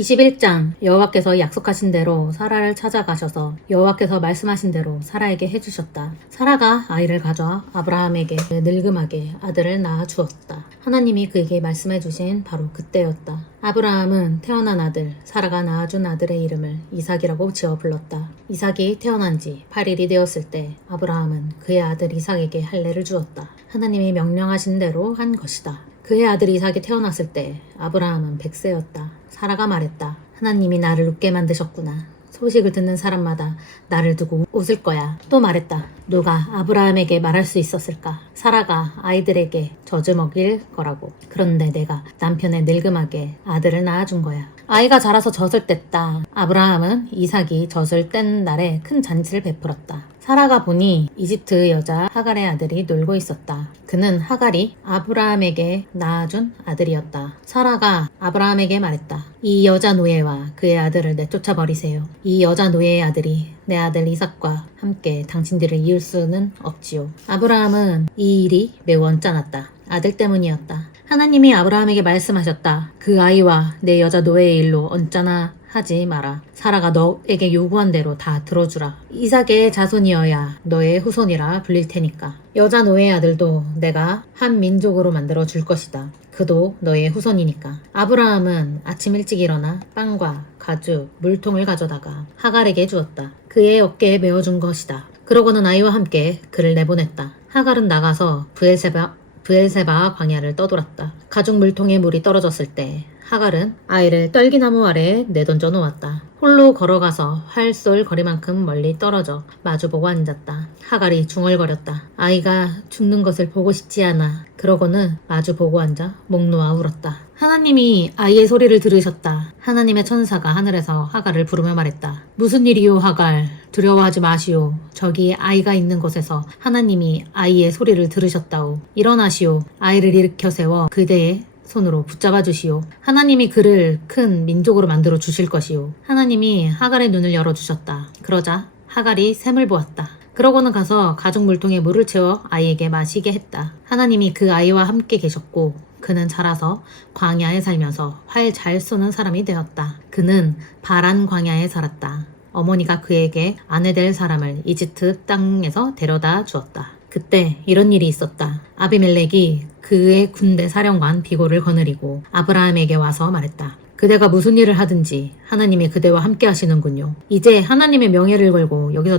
21장 여호와께서 약속하신 대로 사라를 찾아가셔서 여호와께서 말씀하신 대로 사라에게 해주셨다. 사라가 아이를 가져와 아브라함에게 늙음하게 아들을 낳아 주었다. 하나님이 그에게 말씀해 주신 바로 그때였다. 아브라함은 태어난 아들 사라가 낳아준 아들의 이름을 이삭이라고 지어 불렀다. 이삭이 태어난 지 8일이 되었을 때 아브라함은 그의 아들 이삭에게 할례를 주었다. 하나님이 명령하신 대로 한 것이다. 그의 아들 이삭이 태어났을 때 아브라함은 100세였다. 사라가 말했다. 하나님이 나를 웃게 만드셨구나. 소식을 듣는 사람마다 나를 두고 웃을 거야. 또 말했다. 누가 아브라함에게 말할 수 있었을까? 사라가 아이들에게 젖을 먹일 거라고. 그런데 내가 남편의 늙음하게 아들을 낳아준 거야. 아이가 자라서 젖을 뗐다. 아브라함은 이삭이 젖을 뗀 날에 큰 잔치를 베풀었다. 사라가 보니 이집트 여자 하갈의 아들이 놀고 있었다. 그는 하갈이 아브라함에게 낳아준 아들이었다. 사라가 아브라함에게 말했다. 이 여자 노예와 그의 아들을 내쫓아 버리세요. 이 여자 노예의 아들이 내 아들 이삭과 함께 당신들을 이을 수는 없지요. 아브라함은 이 일이 매우 언짢았다. 아들 때문이었다. 하나님이 아브라함에게 말씀하셨다. 그 아이와 내 여자 노예의 일로 언짢아 하지 마라. 사라가 너에게 요구한 대로 다 들어주라. 이삭의 자손이어야 너의 후손이라 불릴 테니까. 여자 노예의 아들도 내가 한 민족으로 만들어 줄 것이다. 그도 너의 후손이니까. 아브라함은 아침 일찍 일어나 빵과 가죽, 물통을 가져다가 하갈에게 주었다. 그의 어깨에 메어준 것이다. 그러고는 아이와 함께 그를 내보냈다. 하갈은 나가서 브엘세바 광야를 떠돌았다. 가죽 물통에 물이 떨어졌을 때 하갈은 아이를 떨기나무 아래에 내던져 놓았다. 홀로 걸어가서 활쏠 거리만큼 멀리 떨어져 마주보고 앉았다. 하갈이 중얼거렸다. 아이가 죽는 것을 보고 싶지 않아. 그러고는 마주보고 앉아 목 놓아 울었다. 하나님이 아이의 소리를 들으셨다. 하나님의 천사가 하늘에서 하갈을 부르며 말했다. 무슨 일이요 하갈. 두려워하지 마시오. 저기 아이가 있는 곳에서 하나님이 아이의 소리를 들으셨다오. 일어나시오. 아이를 일으켜 세워 그대의 손으로 붙잡아 주시오. 하나님이 그를 큰 민족으로 만들어 주실 것이오. 하나님이 하갈의 눈을 열어주셨다. 그러자 하갈이 샘을 보았다. 그러고는 가서 가죽 물통에 물을 채워 아이에게 마시게 했다. 하나님이 그 아이와 함께 계셨고 그는 자라서 광야에 살면서 활 잘 쏘는 사람이 되었다. 그는 바란 광야에 살았다. 어머니가 그에게 아내 될 사람을 이집트 땅에서 데려다 주었다. 그때 이런 일이 있었다. 아비멜렉이 그의 군대 사령관 비골을 거느리고 아브라함에게 와서 말했다. 그대가 무슨 일을 하든지 하나님이 그대와 함께 하시는군요. 이제 하나님의 명예를 걸고 여기서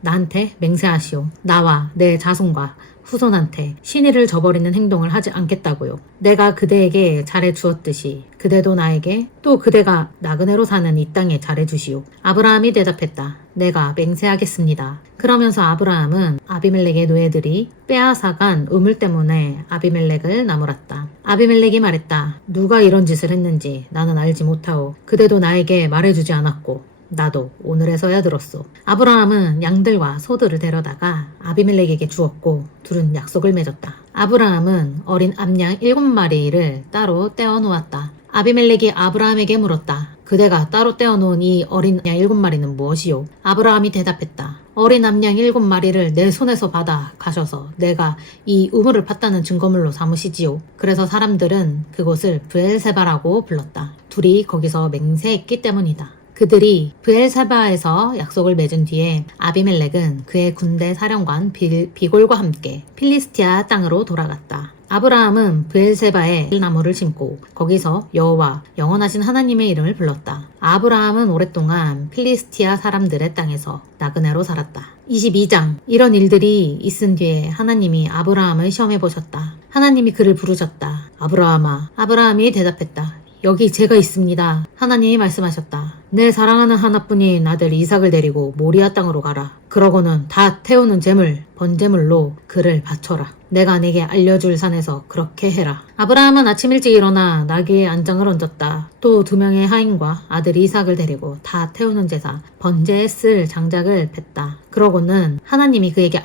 나한테 맹세하시오. 나와 내 자손과 후손한테 신의를 저버리는 행동을 하지 않겠다고요. 내가 그대에게 잘해 주었듯이 그대도 나에게 또 그대가 나그네로 사는 이 땅에 잘해 주시오. 아브라함이 대답했다. 내가 맹세하겠습니다. 그러면서 아브라함은 아비멜렉의 노예들이 빼앗아간 우물 때문에 아비멜렉을 나무랐다. 아비멜렉이 말했다. 누가 이런 짓을 했는지 나는 알지 못하오. 그대도 나에게 말해주지 않았고 나도 오늘에서야 들었소. 아브라함은 양들과 소들을 데려다가 아비멜렉에게 주었고 둘은 약속을 맺었다. 아브라함은 어린 암양 7마리를 따로 떼어 놓았다. 아비멜렉이 아브라함에게 물었다. 그대가 따로 떼어놓은 이 어린 양 7마리는 무엇이요? 아브라함이 대답했다. 어린 암양 7마리를 내 손에서 받아 가셔서 내가 이 우물을 팠다는 증거물로 삼으시지요. 그래서 사람들은 그곳을 브엘세바라고 불렀다. 둘이 거기서 맹세했기 때문이다. 그들이 브엘세바에서 약속을 맺은 뒤에 아비멜렉은 그의 군대 사령관 비골과 함께 필리스티아 땅으로 돌아갔다. 아브라함은 브엘세바에 나무를 심고 거기서 여호와 영원하신 하나님의 이름을 불렀다. 아브라함은 오랫동안 필리스티아 사람들의 땅에서 나그네로 살았다. 22장 이런 일들이 있은 뒤에 하나님이 아브라함을 시험해 보셨다. 하나님이 그를 부르셨다. 아브라함아. 아브라함이 대답했다. 여기 제가 있습니다. 하나님이 말씀하셨다. 내 사랑하는 하나뿐인 아들 이삭을 데리고 모리아 땅으로 가라. 그러고는 다 태우는 제물, 번제물로 그를 바쳐라. 내가 내게 알려줄 산에서 그렇게 해라. 아브라함은 아침 일찍 일어나 나귀의 안장을 얹었다. 또 2명의 하인과 아들 이삭을 데리고 다 태우는 제사, 번제에 쓸 장작을 팼다. 그러고는 하나님이 그에게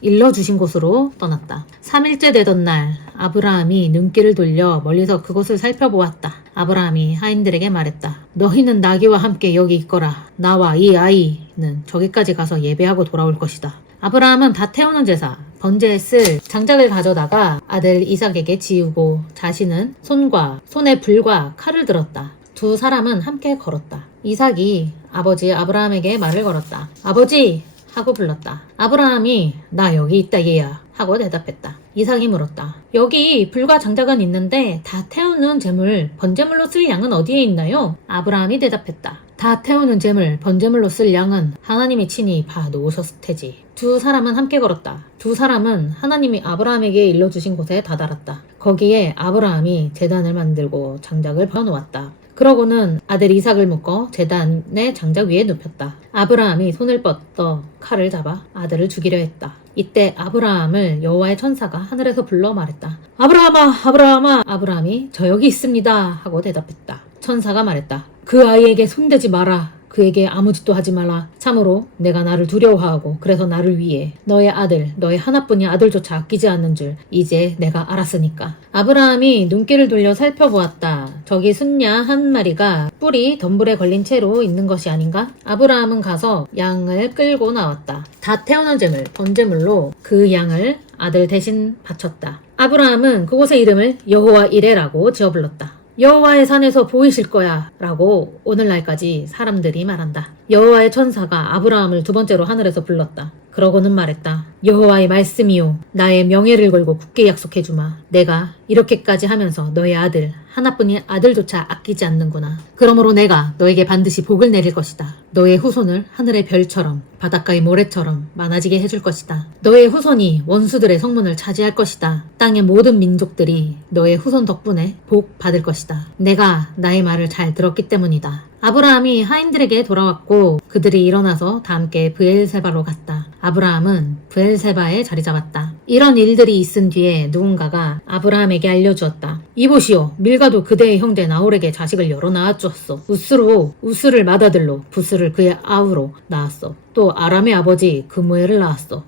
일러주신 곳으로 떠났다. 3일째 되던 날 아브라함이 눈길을 돌려 멀리서 그곳을 살펴보았다. 아브라함이 하인들에게 말했다. 너희는 나귀와 함께 여기 있거라. 나와 이 아이는 저기까지 가서 예배하고 돌아올 것이다. 아브라함은 다 태우는 제사, 번제에 쓸 장작을 가져다가 아들 이삭에게 지우고 자신은 손에 불과 칼을 들었다. 두 사람은 함께 걸었다. 이삭이 아버지 아브라함에게 말을 걸었다. 아버지! 하고 불렀다. 아브라함이 나 여기 있다 얘야 하고 대답했다. 이삭이 물었다. 여기 불과 장작은 있는데 다 태우는 재물, 번제물로 쓸 양은 어디에 있나요? 아브라함이 대답했다. 다 태우는 재물, 번제물로 쓸 양은 하나님이 친히 봐 놓으셨을 테지. 두 사람은 함께 걸었다. 두 사람은 하나님이 아브라함에게 일러주신 곳에 다다랐다. 거기에 아브라함이 제단을 만들고 장작을 펴놓았다. 그러고는 아들 이삭을 묶어 제단의 장작 위에 눕혔다. 아브라함이 손을 뻗어 칼을 잡아 아들을 죽이려 했다. 이때 아브라함을 여호와의 천사가 하늘에서 불러 말했다. 아브라함아, 아브라함아. 아브라함이 저 여기 있습니다 하고 대답했다. 천사가 말했다. 그 아이에게 손대지 마라. 그에게 아무 짓도 하지 말라. 참으로 내가 나를 두려워하고 그래서 나를 위해 너의 아들, 너의 하나뿐인 아들조차 아끼지 않는 줄 이제 내가 알았으니까. 아브라함이 눈길을 돌려 살펴보았다. 저기 순야 한 마리가 뿔이 덤불에 걸린 채로 있는 것이 아닌가? 아브라함은 가서 양을 끌고 나왔다. 다 태우는 재물, 번제물로 그 양을 아들 대신 바쳤다. 아브라함은 그곳의 이름을 여호와 이레라고 지어 불렀다. 여호와의 산에서 보이실 거야 라고 오늘날까지 사람들이 말한다. 여호와의 천사가 아브라함을 두 번째로 하늘에서 불렀다. 그러고는 말했다. 여호와의 말씀이요 나의 명예를 걸고 굳게 약속해주마. 내가 이렇게까지 하면서 너의 아들 하나뿐인 아들조차 아끼지 않는구나. 그러므로 내가 너에게 반드시 복을 내릴 것이다. 너의 후손을 하늘의 별처럼 바닷가의 모래처럼 많아지게 해줄 것이다. 너의 후손이 원수들의 성문을 차지할 것이다. 땅의 모든 민족들이 너의 후손 덕분에 복 받을 것이다. 내가 나의 말을 잘 들었기 때문이다. 아브라함이 하인들에게 돌아왔고 그들이 일어나서 다 함께 브엘세바로 갔다. 아브라함은 브엘세바에 자리 잡았다. 이런 일들이 있은 뒤에 누군가가 아브라함에게 알려주었다. 이보시오, 밀가도 그대의 형제 나홀에게 자식을 여러 낳아주었소. 우스로 우스를 맏아들로, 부스를 그의 아우로 낳았소. 또 아람의 아버지 그무엘을 낳았소.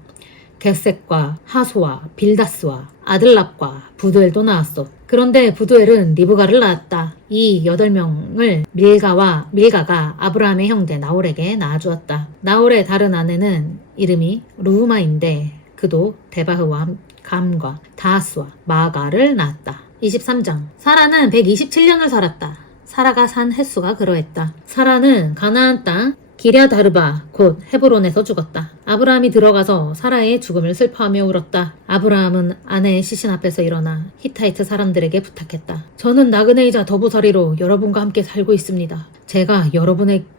겟셋과 하소와 빌다스와 아들랍과 부두엘도 낳았소. 그런데 부두엘은 리브가를 낳았다. 이 8명을 밀가가 아브라함의 형제 나홀에게 낳아주었다. 나홀의 다른 아내는 이름이 루우마인데 그도 데바흐와 감과 다하스와 마가를 낳았다. 23장. 사라는 127년을 살았다. 사라가 산 횟수가 그러했다. 사라는 가나안 땅 기랴다르바 곧 헤브론에서 죽었다. 아브라함이 들어가서 사라의 죽음을 슬퍼하며 울었다. 아브라함은 아내의 시신 앞에서 일어나 히타이트 사람들에게 부탁했다. 저는 나그네이자 더부살이로 여러분과 함께 살고 있습니다. 제가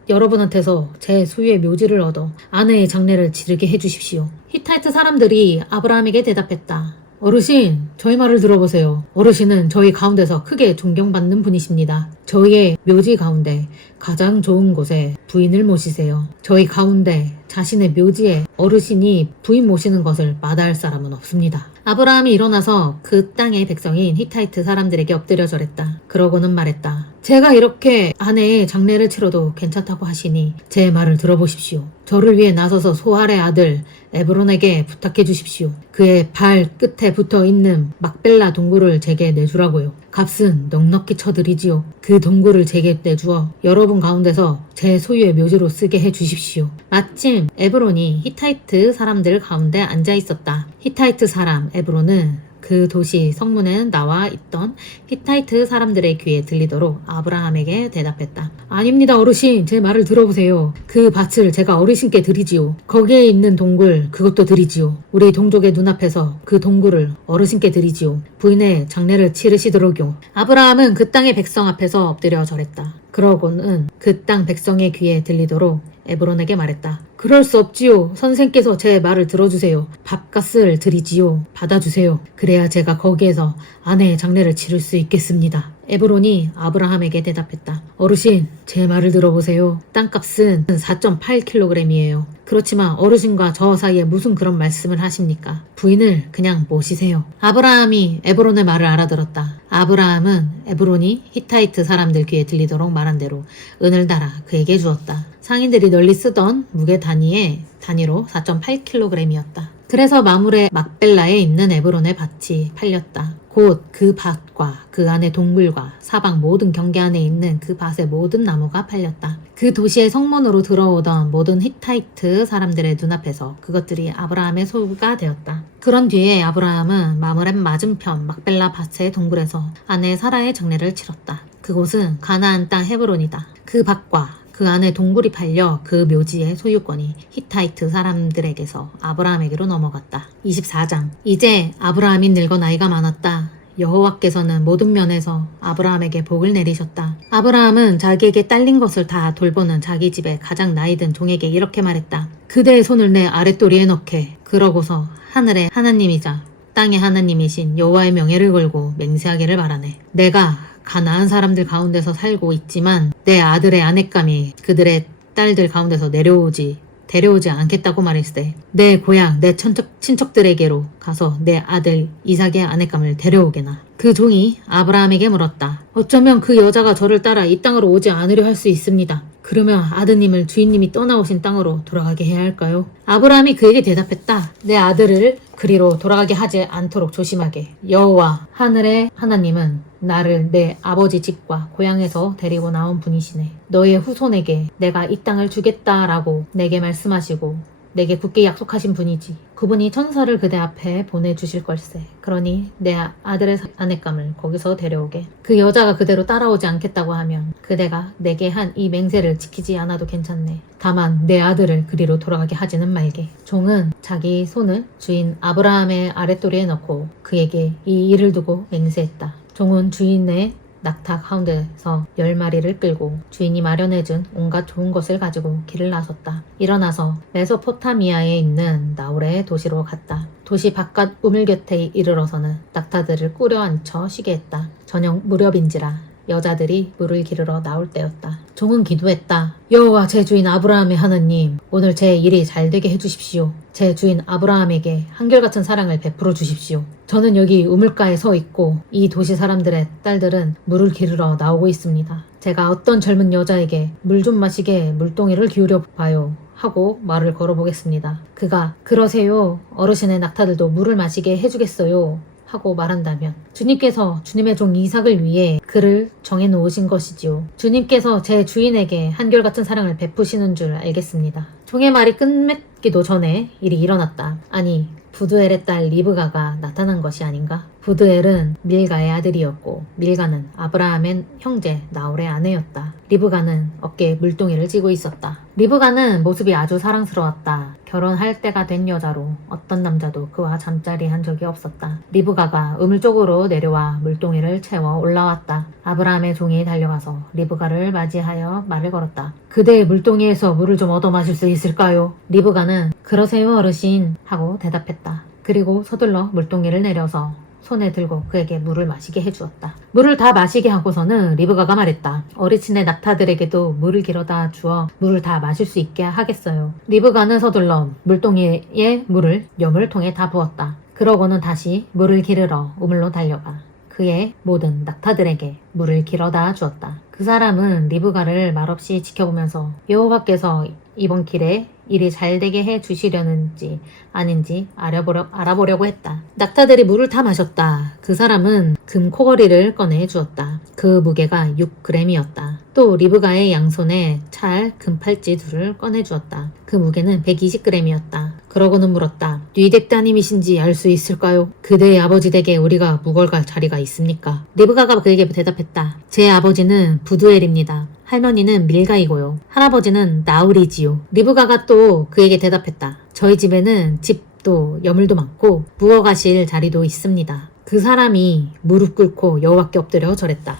여러분한테서 제 소유의 묘지를 얻어 아내의 장례를 치르게 해주십시오. 히타이트 사람들이 아브라함에게 대답했다. 어르신, 저희 말을 들어보세요. 어르신은 저희 가운데서 크게 존경받는 분이십니다. 저희의 묘지 가운데 가장 좋은 곳에 부인을 모시세요. 저희 가운데 자신의 묘지에 어르신이 부인 모시는 것을 마다할 사람은 없습니다. 아브라함이 일어나서 그 땅의 백성인 히타이트 사람들에게 엎드려 절했다. 그러고는 말했다. 제가 이렇게 아내의 장례를 치러도 괜찮다고 하시니 제 말을 들어보십시오. 저를 위해 나서서 소할의 아들 에브론에게 부탁해 주십시오. 그의 발 끝에 붙어 있는 막벨라 동굴을 제게 내주라고요. 값은 넉넉히 쳐드리지요. 그 동굴을 제게 내주어 여러분 가운데서 제 소유의 묘지로 쓰게 해 주십시오. 마침 에브론이 히타이트 사람들 가운데 앉아 있었다. 히타이트 사람 에브론은 그 도시 성문에 나와 있던 히타이트 사람들의 귀에 들리도록 아브라함에게 대답했다. 아닙니다 어르신, 제 말을 들어보세요. 그 밭을 제가 어르신께 드리지요. 거기에 있는 동굴 그것도 드리지요. 우리 동족의 눈앞에서 그 동굴을 어르신께 드리지요. 부인의 장례를 치르시도록요. 아브라함은 그 땅의 백성 앞에서 엎드려 절했다. 그러고는 그 땅 백성의 귀에 들리도록 에브론에게 말했다. 그럴 수 없지요. 선생께서 제 말을 들어주세요. 밥값을 드리지요. 받아주세요. 그래야 제가 거기에서 아내의 장례를 치를 수 있겠습니다. 에브론이 아브라함에게 대답했다. 어르신, 제 말을 들어보세요. 땅값은 4.8kg이에요. 그렇지만 어르신과 저 사이에 무슨 그런 말씀을 하십니까? 부인을 그냥 모시세요. 아브라함이 에브론의 말을 알아들었다. 아브라함은 에브론이 히타이트 사람들 귀에 들리도록 말한 대로 은을 달아 그에게 주었다. 상인들이 널리 쓰던 무게 단위로 4.8kg이었다. 그래서 마물의 막벨라에 있는 에브론의 밭이 팔렸다. 곧 그 밭과 그 안의 동굴과 사방 모든 경계 안에 있는 그 밭의 모든 나무가 팔렸다. 그 도시의 성문으로 들어오던 모든 히타이트 사람들의 눈앞에서 그것들이 아브라함의 소유가 되었다. 그런 뒤에 아브라함은 마물의 맞은편 막벨라 밭의 동굴에서 아내 사라의 장례를 치렀다. 그곳은 가나안 땅 헤브론이다. 그 밭과 그 안에 동굴이 팔려 그 묘지의 소유권이 히타이트 사람들에게서 아브라함에게로 넘어갔다. 24장. 이제 아브라함이 늙어 나이가 많았다. 여호와께서는 모든 면에서 아브라함에게 복을 내리셨다. 아브라함은 자기에게 딸린 것을 다 돌보는 자기 집의 가장 나이든 종에게 이렇게 말했다. 그대의 손을 내 아랫도리에 넣게. 그러고서 하늘의 하나님이자 땅의 하나님이신 여호와의 명예를 걸고 맹세하기를 바라네. 내가 가나안 사람들 가운데서 살고 있지만 내 아들의 아내감이 그들의 딸들 가운데서 데려오지 않겠다고 말했을 내 고향 내 친척들에게로 가서 내 아들 이삭의 아내감을 데려오게나. 그 종이 아브라함에게 물었다. 어쩌면 그 여자가 저를 따라 이 땅으로 오지 않으려 할 수 있습니다. 그러면 아드님을 주인님이 떠나오신 땅으로 돌아가게 해야 할까요? 아브라함이 그에게 대답했다. 내 아들을 그리로 돌아가게 하지 않도록 조심하게. 여호와 하늘의 하나님은 나를 내 아버지 집과 고향에서 데리고 나온 분이시네. 너의 후손에게 내가 이 땅을 주겠다라고 내게 말씀하시고 내게 굳게 약속하신 분이지. 그분이 천사를 그대 앞에 보내주실 걸세. 그러니 내 아들의 아내감을 거기서 데려오게. 그 여자가 그대로 따라오지 않겠다고 하면 그대가 내게 한 이 맹세를 지키지 않아도 괜찮네. 다만 내 아들을 그리로 돌아가게 하지는 말게. 종은 자기 손을 주인 아브라함의 아랫도리에 넣고 그에게 이 일을 두고 맹세했다. 종은 주인의 낙타 가운데서 10마리를 끌고 주인이 마련해준 온갖 좋은 것을 가지고 길을 나섰다. 일어나서 메소포타미아에 있는 나홀의 도시로 갔다. 도시 바깥 우물 곁에 이르러서는 낙타들을 꾸려 앉혀 쉬게 했다. 저녁 무렵인지라 여자들이 물을 기르러 나올 때였다. 종은 기도했다. 여호와 제 주인 아브라함의 하느님, 오늘 제 일이 잘 되게 해주십시오. 제 주인 아브라함에게 한결같은 사랑을 베풀어 주십시오. 저는 여기 우물가에 서 있고 이 도시 사람들의 딸들은 물을 기르러 나오고 있습니다. 제가 어떤 젊은 여자에게 물 좀 마시게 물동이를 기울여 봐요 하고 말을 걸어보겠습니다. 그가 그러세요. 어르신의 낙타들도 물을 마시게 해주겠어요 하고 말한다면 주님께서 주님의 종 이삭을 위해 그를 정해놓으신 것이지요. 주님께서 제 주인에게 한결같은 사랑을 베푸시는 줄 알겠습니다. 종의 말이 끝맺기도 전에 일이 일어났다. 아니, 부두엘의 딸 리브가가 나타난 것이 아닌가? 부두엘은 밀가의 아들이었고 밀가는 아브라함의 형제 나홀의 아내였다. 리브가는 어깨에 물동이를 쥐고 있었다. 리브가는 모습이 아주 사랑스러웠다. 결혼할 때가 된 여자로 어떤 남자도 그와 잠자리한 적이 없었다. 리브가가 우물 쪽으로 내려와 물동이를 채워 올라왔다. 아브라함의 종이 달려가서 리브가를 맞이하여 말을 걸었다. 그대의 물동이에서 물을 좀 얻어 마실 수 있을까요? 리브가는 그러세요 어르신 하고 대답했다. 그리고 서둘러 물동이를 내려서 손에 들고 그에게 물을 마시게 해주었다. 물을 다 마시게 하고서는 리브가가 말했다. 어르신의 낙타들에게도 물을 길어다 주어 물을 다 마실 수 있게 하겠어요. 리브가는 서둘러 물동이에 물을 여물통에 다 부었다. 그러고는 다시 물을 기르러 우물로 달려가 그의 모든 낙타들에게 물을 길어다 주었다. 그 사람은 리브가를 말없이 지켜보면서 여호와께서 이번 길에 일이 잘 되게 해 주시려는지 아닌지 알아보려고 했다. 낙타들이 물을 다 마셨다. 그 사람은 금 코걸이를 꺼내 주었다. 그 무게가 6g이었다. 또 리브가의 양손에 찰 금팔찌 둘을 꺼내 주었다. 그 무게는 120g이었다. 그러고는 물었다. 뉘덱 따님이신지 알 수 있을까요? 그대의 아버지 댁에 우리가 묵어갈 자리가 있습니까? 리브가가 그에게 대답했다. 제 아버지는 부두엘입니다. 할머니는 밀가이고요. 할아버지는 나홀이지요. 리브가가 또 그에게 대답했다. 저희 집에는 집도 여물도 많고 묵어가실 자리도 있습니다. 그 사람이 무릎 꿇고 여호와께 엎드려 절했다.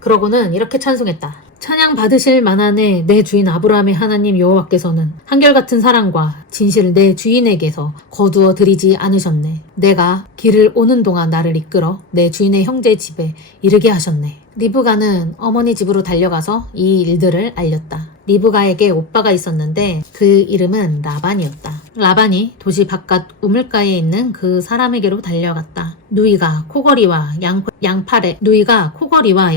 그러고는 이렇게 찬송했다. 찬양 받으실 만하네. 내 주인 아브라함의 하나님 여호와께서는 한결같은 사랑과 진실을 내 주인에게서 거두어 드리지 않으셨네. 내가 길을 오는 동안 나를 이끌어 내 주인의 형제 집에 이르게 하셨네. 리브가는 어머니 집으로 달려가서 이 일들을 알렸다. 리브가에게 오빠가 있었는데 그 이름은 라반이었다. 라반이 도시 바깥 우물가에 있는 그 사람에게로 달려갔다. 누이가 코걸이와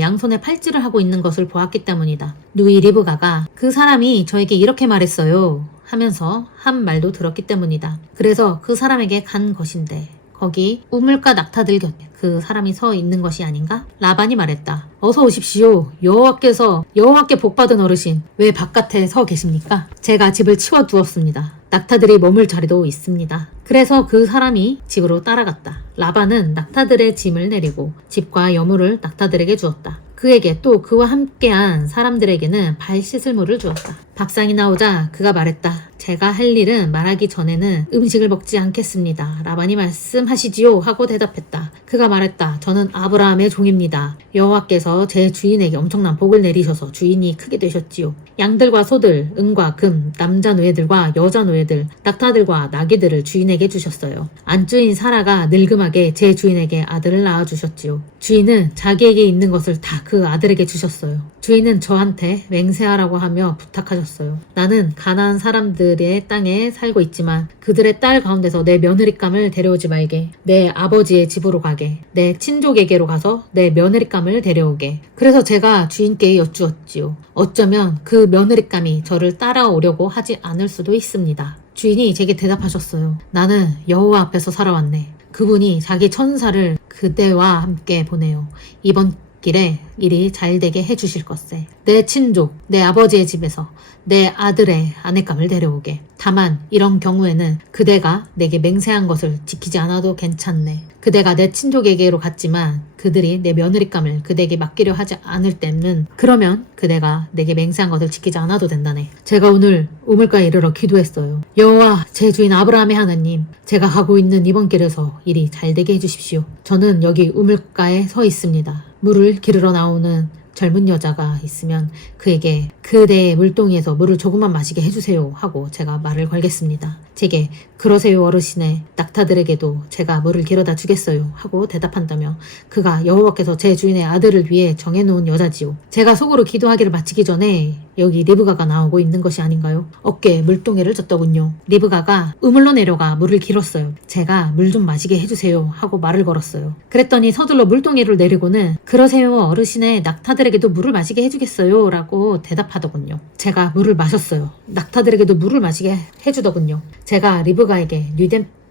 양손에 팔찌를 하고 있는 것을 보았기 때문이다. 누이 리브가가 그 사람이 저에게 이렇게 말했어요 하면서 한 말도 들었기 때문이다. 그래서 그 사람에게 간 것인데 거기 우물가 낙타들 곁에 그 사람이 서 있는 것이 아닌가? 라반이 말했다. 어서 오십시오. 여호와께 복받은 어르신 왜 바깥에 서 계십니까? 제가 집을 치워두었습니다. 낙타들이 머물 자리도 있습니다. 그래서 그 사람이 집으로 따라갔다. 라반은 낙타들의 짐을 내리고 집과 여물을 낙타들에게 주었다. 그에게 또 그와 함께한 사람들에게는 발 씻을 물을 주었다. 밥상이 나오자 그가 말했다. 제가 할 일은 말하기 전에는 음식을 먹지 않겠습니다. 라반이 말씀하시지요 하고 대답했다. 그가 말했다. 저는 아브라함의 종입니다. 여호와께서 제 주인에게 엄청난 복을 내리셔서 주인이 크게 되셨지요. 양들과 소들, 은과 금, 남자 노예들과 여자 노예들, 낙타들과 나귀들을 주인에게 주셨어요. 안주인 사라가 늙음하게 제 주인에게 아들을 낳아주셨지요. 주인은 자기에게 있는 것을 다 그 아들에게 주셨어요. 주인은 저한테 맹세하라고 하며 부탁하셨어요. 나는 가나안 사람들의 땅에 살고 있지만 그들의 딸 가운데서 내 며느리감을 데려오지 말게. 내 아버지의 집으로 가게. 내 친족에게로 가서 내 며느리감을 데려오게. 그래서 제가 주인께 여쭈었지요. 어쩌면 그 며느리감이 저를 따라오려고 하지 않을 수도 있습니다. 주인이 제게 대답하셨어요. 나는 여호와 앞에서 살아왔네. 그분이 자기 천사를 그대와 함께 보내요. 이번 길에 일이 잘되게 해주실 것세. 내 친족, 내 아버지의 집에서 내 아들의 아내감을 데려오게. 다만 이런 경우에는 그대가 내게 맹세한 것을 지키지 않아도 괜찮네. 그대가 내 친족에게로 갔지만 그들이 내 며느리감을 그대에게 맡기려 하지 않을 때는 그러면 그대가 내게 맹세한 것을 지키지 않아도 된다네. 제가 오늘 우물가에 이르러 기도했어요. 여호와 제 주인 아브라함의 하나님, 제가 가고 있는 이번 길에서 일이 잘되게 해주십시오. 저는 여기 우물가에 서 있습니다. 물을 기르러 나오는 젊은 여자가 있으면 그에게 그대의 물동이에서 물을 조금만 마시게 해주세요 하고 제가 말을 걸겠습니다. 제게 그러세요 어르신의 낙타들에게도 제가 물을 길어다 주겠어요 하고 대답한다며 그가 여호와께서 제 주인의 아들을 위해 정해놓은 여자지요. 제가 속으로 기도하기를 마치기 전에 여기 리브가가 나오고 있는 것이 아닌가요? 어깨에 물동이를 졌더군요. 리브가가 우물로 내려가 물을 길었어요. 제가 물 좀 마시게 해주세요 하고 말을 걸었어요. 그랬더니 서둘러 물동이를 내리고는 그러세요 어르신의 낙타들에게도 물을 마시게 해주겠어요 라고 대답하더군요. 제가 물을 마셨어요. 낙타들에게도 물을 마시게 해주더군요. 제가 리브가에게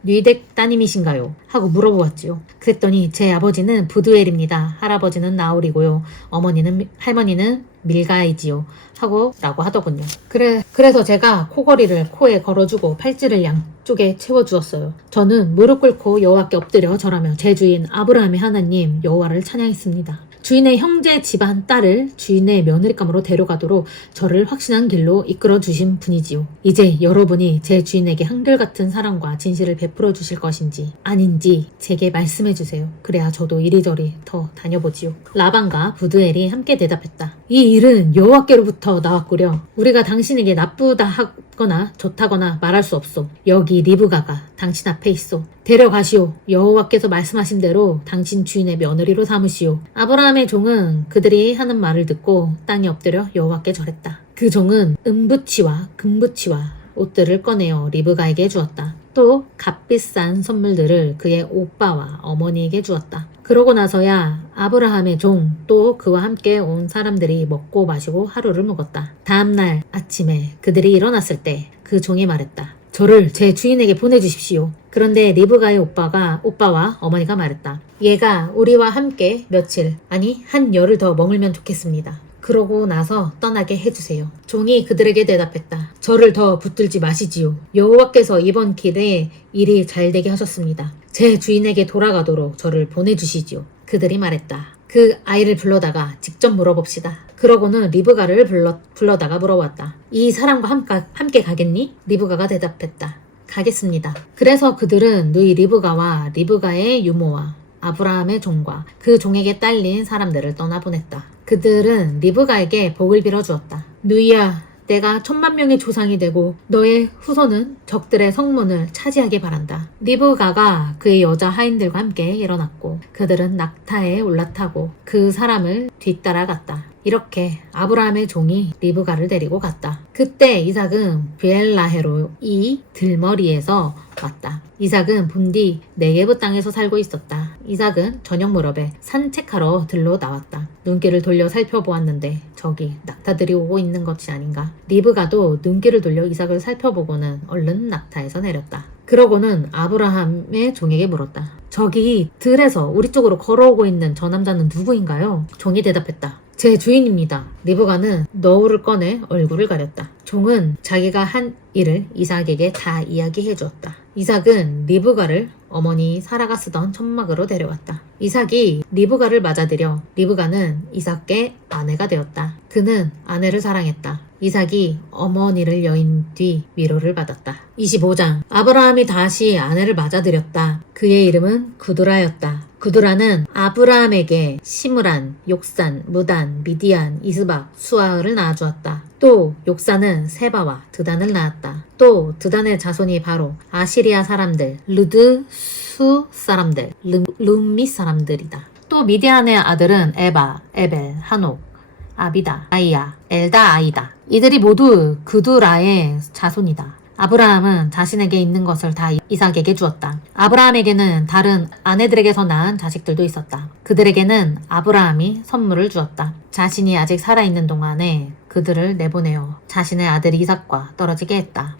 뉘덱 따님이신가요? 하고 물어보았지요. 그랬더니 제 아버지는 부두엘입니다. 할아버지는 나홀이고요. 할머니는 밀가이지요. 라고 하더군요. 그래서 제가 코걸이를 코에 걸어주고 팔찌를 양쪽에 채워주었어요. 저는 무릎 꿇고 여호와께 엎드려 절하며 제 주인 아브라함의 하나님 여호와를 찬양했습니다. 주인의 형제 집안 딸을 주인의 며느리감으로 데려가도록 저를 확신한 길로 이끌어 주신 분이지요. 이제 여러분이 제 주인에게 한결같은 사랑과 진실을 베풀어 주실 것인지 아닌지 제게 말씀해 주세요. 그래야 저도 이리저리 더 다녀보지요. 라반과 부두엘이 함께 대답했다. 이 일은 여호와께로부터 나왔구려. 우리가 당신에게 나쁘다 하거나 좋다거나 말할 수 없소. 여기 리브가가 당신 앞에 있소. 데려가시오. 여호와께서 말씀하신 대로 당신 주인의 며느리로 삼으시오. 아브라함의 종은 그들이 하는 말을 듣고 땅에 엎드려 여호와께 절했다. 그 종은 은부치와 금부치와 옷들을 꺼내어 리브가에게 주었다. 또 값비싼 선물들을 그의 오빠와 어머니에게 주었다. 그러고 나서야 아브라함의 종 또 그와 함께 온 사람들이 먹고 마시고 하루를 묵었다. 다음날 아침에 그들이 일어났을 때 그 종이 말했다. 저를 제 주인에게 보내주십시오. 그런데 리브가의 오빠와 어머니가 말했다. 얘가 우리와 함께 며칠, 아니 한 열흘 더 머물면 좋겠습니다. 그러고 나서 떠나게 해주세요. 종이 그들에게 대답했다. 저를 더 붙들지 마시지요. 여호와께서 이번 길에 일이 잘되게 하셨습니다. 제 주인에게 돌아가도록 저를 보내주시지요. 그들이 말했다. 그 아이를 불러다가 직접 물어봅시다. 그러고는 리브가를 불러다가 물어봤다. 이 사람과 함께 가겠니? 리브가가 대답했다. 가겠습니다. 그래서 그들은 누이 리브가와 리브가의 유모와 아브라함의 종과 그 종에게 딸린 사람들을 떠나보냈다. 그들은 리브가에게 복을 빌어주었다. 누이야, 내가 10,000,000명의 조상이 되고 너의 후손은 적들의 성문을 차지하게 바란다. 리브가가 그의 여자 하인들과 함께 일어났고 그들은 낙타에 올라타고 그 사람을 뒤따라갔다. 이렇게 아브라함의 종이 리브가를 데리고 갔다. 그때 이삭은 브엘라헤로 이 들머리에서 왔다. 이삭은 본디 네게브 땅에서 살고 있었다. 이삭은 저녁 무렵에 산책하러 들로 나왔다. 눈길을 돌려 살펴보았는데 저기 낙타들이 오고 있는 것이 아닌가. 리브가도 눈길을 돌려 이삭을 살펴보고는 얼른 낙타에서 내렸다. 그러고는 아브라함의 종에게 물었다. 저기 들에서 우리 쪽으로 걸어오고 있는 저 남자는 누구인가요? 종이 대답했다. 제 주인입니다. 리브가는 너울을 꺼내 얼굴을 가렸다. 종은 자기가 한 일을 이삭에게 다 이야기해 주었다. 이삭은 리브가를 어머니 사라가 쓰던 천막으로 데려왔다. 이삭이 리브가를 맞아들여 리브가는 이삭의 아내가 되었다. 그는 아내를 사랑했다. 이삭이 어머니를 여인 뒤 위로를 받았다. 25장 아브라함이 다시 아내를 맞아들였다. 그의 이름은 구두라였다. 구두라는 아브라함에게 시므란, 욕산, 무단, 미디안, 이스박, 수아를 낳아주었다. 또 욕산은 세바와 드단을 낳았다. 또 드단의 자손이 바로 아시리아 사람들, 르드, 수 사람들, 름미 사람들이다. 또 미디안의 아들은 에바, 에벨, 한옥, 아비다, 아이야, 엘다, 아이다. 이들이 모두 그두라의 자손이다. 아브라함은 자신에게 있는 것을 다 이삭에게 주었다. 아브라함에게는 다른 아내들에게서 낳은 자식들도 있었다. 그들에게는 아브라함이 선물을 주었다. 자신이 아직 살아있는 동안에 그들을 내보내어 자신의 아들 이삭과 떨어지게 했다.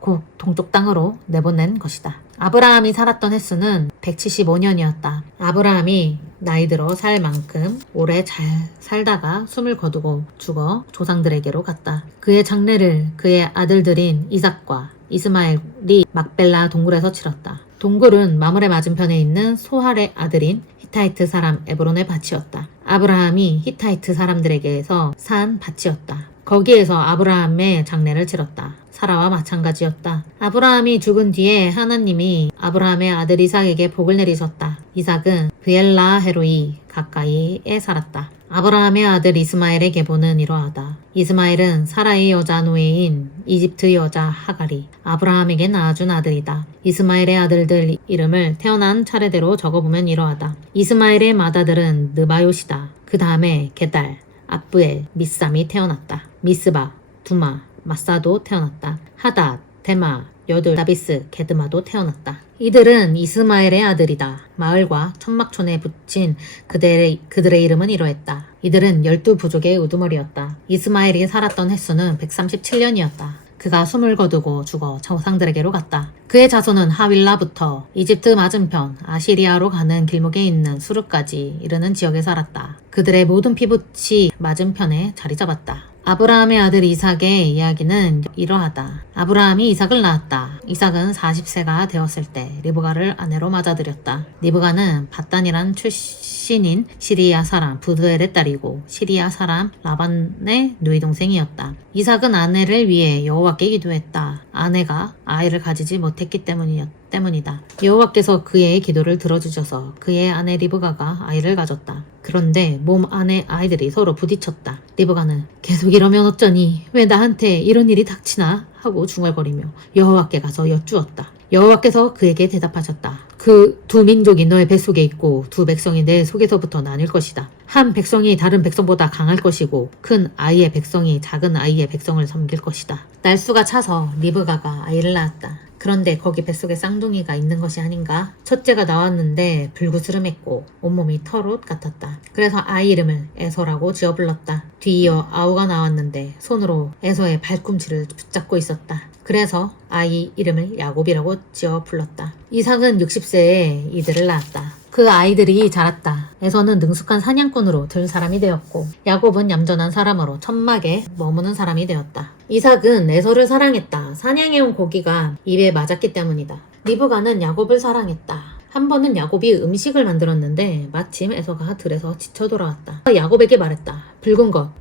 곧 동쪽 땅으로 내보낸 것이다. 아브라함이 살았던 횟수는 175년이었다. 아브라함이 나이 들어 살 만큼 오래 잘 살다가 숨을 거두고 죽어 조상들에게로 갔다. 그의 장례를 그의 아들들인 이삭과 이스마엘이 막벨라 동굴에서 치렀다. 동굴은 마물의 맞은편에 있는 소할의 아들인 히타이트 사람 에브론의 밭이었다. 아브라함이 히타이트 사람들에게서 산 밭이었다. 거기에서 아브라함의 장례를 치렀다. 사라와 마찬가지였다. 아브라함이 죽은 뒤에 하나님이 아브라함의 아들 이삭에게 복을 내리셨다. 이삭은 브엘라 헤로이 가까이에 살았다. 아브라함의 아들 이스마엘의 계보는 이러하다. 이스마엘은 사라의 여자 노예인 이집트 여자 하갈이 아브라함에게 낳아준 아들이다. 이스마엘의 아들들 이름을 태어난 차례대로 적어보면 이러하다. 이스마엘의 맏아들은 느바요시다. 그 다음에 게달, 아브엘, 미삼이 태어났다. 미스바, 두마, 마사도 태어났다. 하닷, 데마, 여둘, 다비스, 게드마도 태어났다. 이들은 이스마엘의 아들이다. 마을과 천막촌에 붙인 그들의 이름은 이러했다. 이들은 12부족의 우두머리였다. 이스마엘이 살았던 횟수는 137년이었다. 그가 숨을 거두고 죽어 조상들에게로 갔다. 그의 자손은 하윌라부터 이집트 맞은편 아시리아로 가는 길목에 있는 수르까지 이르는 지역에 살았다. 그들의 모든 피부치 맞은편에 자리 잡았다. 아브라함의 아들 이삭의 이야기는 이러하다. 아브라함이 이삭을 낳았다. 이삭은 40세가 되었을 때 리브가를 아내로 맞아들였다. 리브가는 밧단이란 출신인 시리아 사람 부드엘의 딸이고 시리아 사람 라반의 누이동생이었다. 이삭은 아내를 위해 여호와께 기도했다. 아내가 아이를 가지지 못했기 때문이다. 여호와께서 그의 기도를 들어주셔서 그의 아내 리브가가 아이를 가졌다. 그런데 몸 안의 아이들이 서로 부딪혔다. 리브가는 계속 이러면 어쩌니? 왜 나한테 이런 일이 닥치나? 하고 중얼거리며 여호와께 가서 여쭈었다. 여호와께서 그에게 대답하셨다. 그 두 민족이 너의 뱃속에 있고 두 백성이 내 속에서부터 나뉠 것이다. 한 백성이 다른 백성보다 강할 것이고 큰 아이의 백성이 작은 아이의 백성을 섬길 것이다. 날수가 차서 리브가가 아이를 낳았다. 그런데 거기 뱃속에 쌍둥이가 있는 것이 아닌가? 첫째가 나왔는데 불구스름했고 온몸이 털옷 같았다. 그래서 아이 이름을 에서라고 지어 불렀다. 뒤이어 아우가 나왔는데 손으로 에서의 발꿈치를 붙잡고 있었다. 그래서 아이 이름을 야곱이라고 지어 불렀다. 이삭은 60세에 이들을 낳았다. 그 아이들이 자랐다. 에서는 능숙한 사냥꾼으로 들 사람이 되었고 야곱은 얌전한 사람으로 천막에 머무는 사람이 되었다. 이삭은 에서를 사랑했다. 사냥해온 고기가 입에 맞았기 때문이다. 리브가는 야곱을 사랑했다. 한 번은 야곱이 음식을 만들었는데 마침 에서가 들에서 지쳐 돌아왔다. 야곱에게 말했다.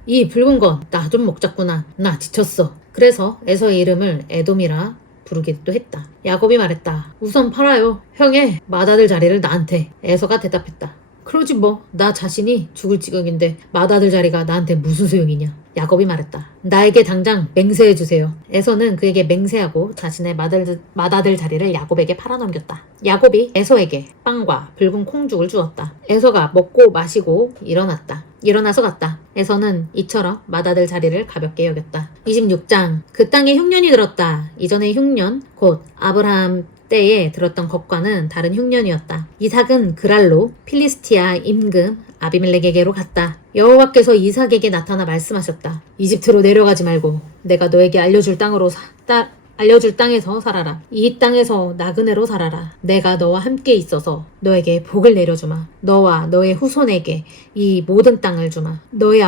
이 붉은 것 나 좀 먹자꾸나. 나 지쳤어. 그래서 에서의 이름을 에돔이라 부르기도 했다. 야곱이 말했다. 우선 팔아요. 형의 맏아들 자리를 나한테. 에서가 대답했다. 그러지 뭐. 나 자신이 죽을 지경인데 맏아들 자리가 나한테 무슨 소용이냐. 야곱이 말했다. 나에게 당장 맹세해주세요. 에서는 그에게 맹세하고 자신의 맏아들 자리를 야곱에게 팔아넘겼다. 야곱이 에서에게 빵과 붉은 콩죽을 주었다. 에서가 먹고 마시고 일어나서 갔다. 에서는 이처럼 맏아들 자리를 가볍게 여겼다. 26장 그 땅에 흉년이 들었다. 이전의 흉년 곧 아브라함 때에 들었던 것과는 다른 흉년이었다. 이삭은 그랄로 필리스티아 임금 아비멜렉에게로 갔다. 여호와께서 이삭에게 나타나 말씀하셨다. 이집트로 내려가지 말고 내가 너에게 알려줄 알려줄 땅에서 살아라. 이 땅에서 나그네로 살아라. 내가 너와 함께 있어서 너에게 복을 내려주마. 너와 너의 후손에게 이 모든 땅을 주마. 너의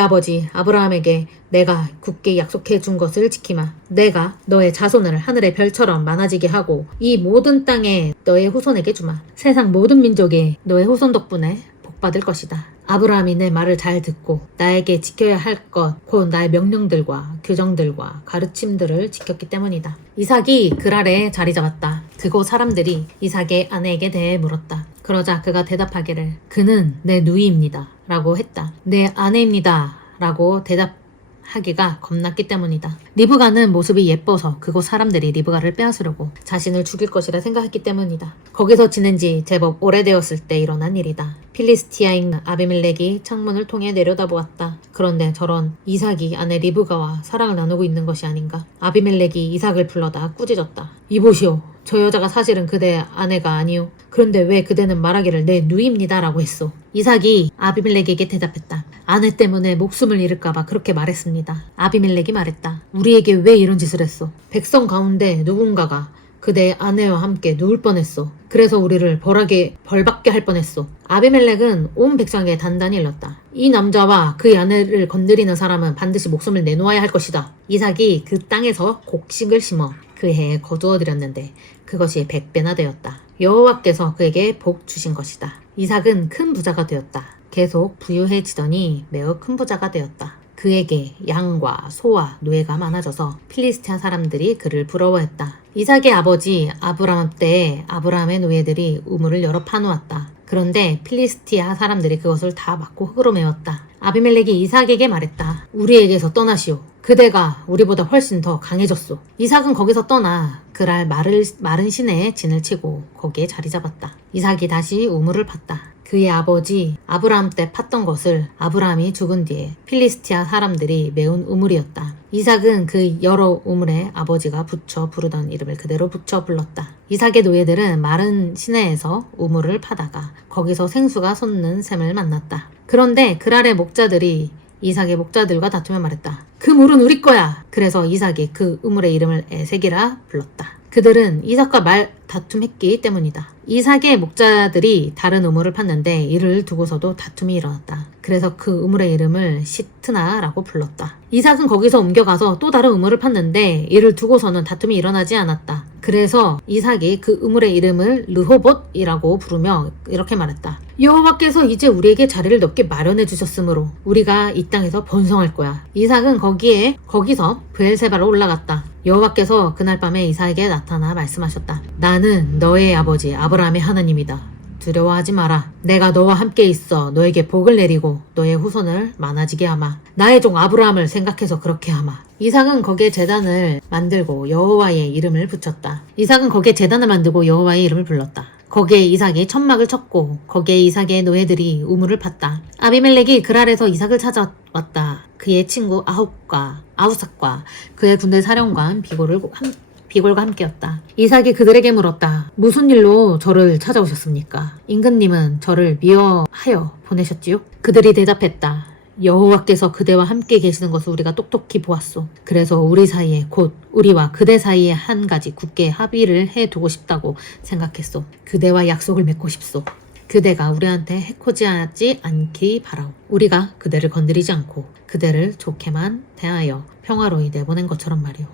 아버지 아브라함에게 내가 굳게 약속해 준 것을 지키마. 내가 너의 자손을 하늘의 별처럼 많아지게 하고 이 모든 땅에 너의 후손에게 주마. 세상 모든 민족이 너의 후손 덕분에 복받을 것이다. 아브라함이 내 말을 잘 듣고 나에게 지켜야 할 것, 곧 나의 명령들과 규정들과 가르침들을 지켰기 때문이다. 이삭이 그랄에 자리 잡았다. 그곳 사람들이 이삭의 아내에게 대해 물었다. 그러자 그가 대답하기를 그는 내 누이입니다 라고 했다. 내 아내입니다 라고 대답하기가 겁났기 때문이다. 리브가는 모습이 예뻐서 그곳 사람들이 리브가를 빼앗으려고 자신을 죽일 것이라 생각했기 때문이다. 거기서 지낸 지 제법 오래되었을 때 일어난 일이다. 필리스티아인 아비멜렉이 창문을 통해 내려다보았다. 그런데 저런 이삭이 아내 리브가와 사랑을 나누고 있는 것이 아닌가. 아비멜렉이 이삭을 불러다 꾸짖었다. 이보시오. 저 여자가 사실은 그대의 아내가 아니오. 그런데 왜 그대는 말하기를 내 누이입니다 라고 했소. 이삭이 아비멜렉에게 대답했다. 아내 때문에 목숨을 잃을까봐 그렇게 말했습니다. 아비멜렉이 말했다. 우리에게 왜 이런 짓을 했소? 백성 가운데 누군가가 그대의 아내와 함께 누울 뻔했소. 그래서 우리를 벌받게 할 뻔했소. 아비멜렉은 온 백성에게 단단히 일렀다. 이 남자와 그의 아내를 건드리는 사람은 반드시 목숨을 내놓아야 할 것이다. 이삭이 그 땅에서 곡식을 심어 그 해에 거두어들였는데 그것이 100배나 되었다. 여호와께서 그에게 복 주신 것이다. 이삭은 큰 부자가 되었다. 계속 부유해지더니 매우 큰 부자가 되었다. 그에게 양과 소와 노예가 많아져서 필리스티아 사람들이 그를 부러워했다. 이삭의 아버지 아브라함 때에 아브라함의 노예들이 우물을 여러 파놓았다. 그런데 필리스티아 사람들이 그것을 다 막고 흙으로 메웠다. 아비멜렉이 이삭에게 말했다. 우리에게서 떠나시오. 그대가 우리보다 훨씬 더 강해졌소. 이삭은 거기서 떠나 그랄 마른 시내에 진을 치고 거기에 자리 잡았다. 이삭이 다시 우물을 팠다. 그의 아버지 아브라함 때 팠던 것을 아브라함이 죽은 뒤에 필리스티아 사람들이 메운 우물이었다. 이삭은 그 여러 우물에 아버지가 붙여 부르던 이름을 그대로 붙여 불렀다. 이삭의 노예들은 마른 시내에서 우물을 파다가 거기서 생수가 솟는 샘을 만났다. 그런데 그랄의 목자들이 이삭의 목자들과 다투며 말했다. 그 물은 우리 거야. 그래서 이삭이 그 우물의 이름을 에색이라 불렀다. 그들은 이삭과 다툼했기 때문이다. 이삭의 목자들이 다른 우물을 팠는데 이를 두고서도 다툼이 일어났다. 그래서 그 우물의 이름을 시트나라고 불렀다. 이삭은 거기서 옮겨가서 또 다른 우물을 팠는데 이를 두고서는 다툼이 일어나지 않았다. 그래서 이삭이 그 우물의 이름을 르호봇이라고 부르며 이렇게 말했다. 여호와께서 이제 우리에게 자리를 넓게 마련해 주셨으므로 우리가 이 땅에서 번성할 거야. 이삭은 거기서 브엘세바로 올라갔다. 여호와께서 그날 밤에 이삭에게 나타나 말씀하셨다. 나는 너의 아버지 아브라함의 하나님이다. 두려워하지 마라. 내가 너와 함께 있어 너에게 복을 내리고 너의 후손을 많아지게 하마. 나의 종 아브라함을 생각해서 그렇게 하마. 이삭은 거기에 제단을 만들고 여호와의 이름을 붙였다. 이삭은 거기에 제단을 만들고 여호와의 이름을 불렀다. 거기에 이삭이 천막을 쳤고 거기에 이삭의 노예들이 우물을 팠다. 아비멜렉이 그랄에서 이삭을 찾아왔다. 그의 친구 아우삭과 그의 군대 사령관 비골과 함께였다. 이삭이 그들에게 물었다. 무슨 일로 저를 찾아오셨습니까? 임금님은 저를 미워하여 보내셨지요? 그들이 대답했다. 여호와께서 그대와 함께 계시는 것을 우리가 똑똑히 보았소. 그래서 우리 사이에 곧 우리와 그대 사이에 한 가지 굳게 합의를 해두고 싶다고 생각했소. 그대와 약속을 맺고 싶소. 그대가 우리한테 해코지하지 않기 바라오. 우리가 그대를 건드리지 않고 그대를 좋게만 대하여 평화로이 내보낸 것처럼 말이오.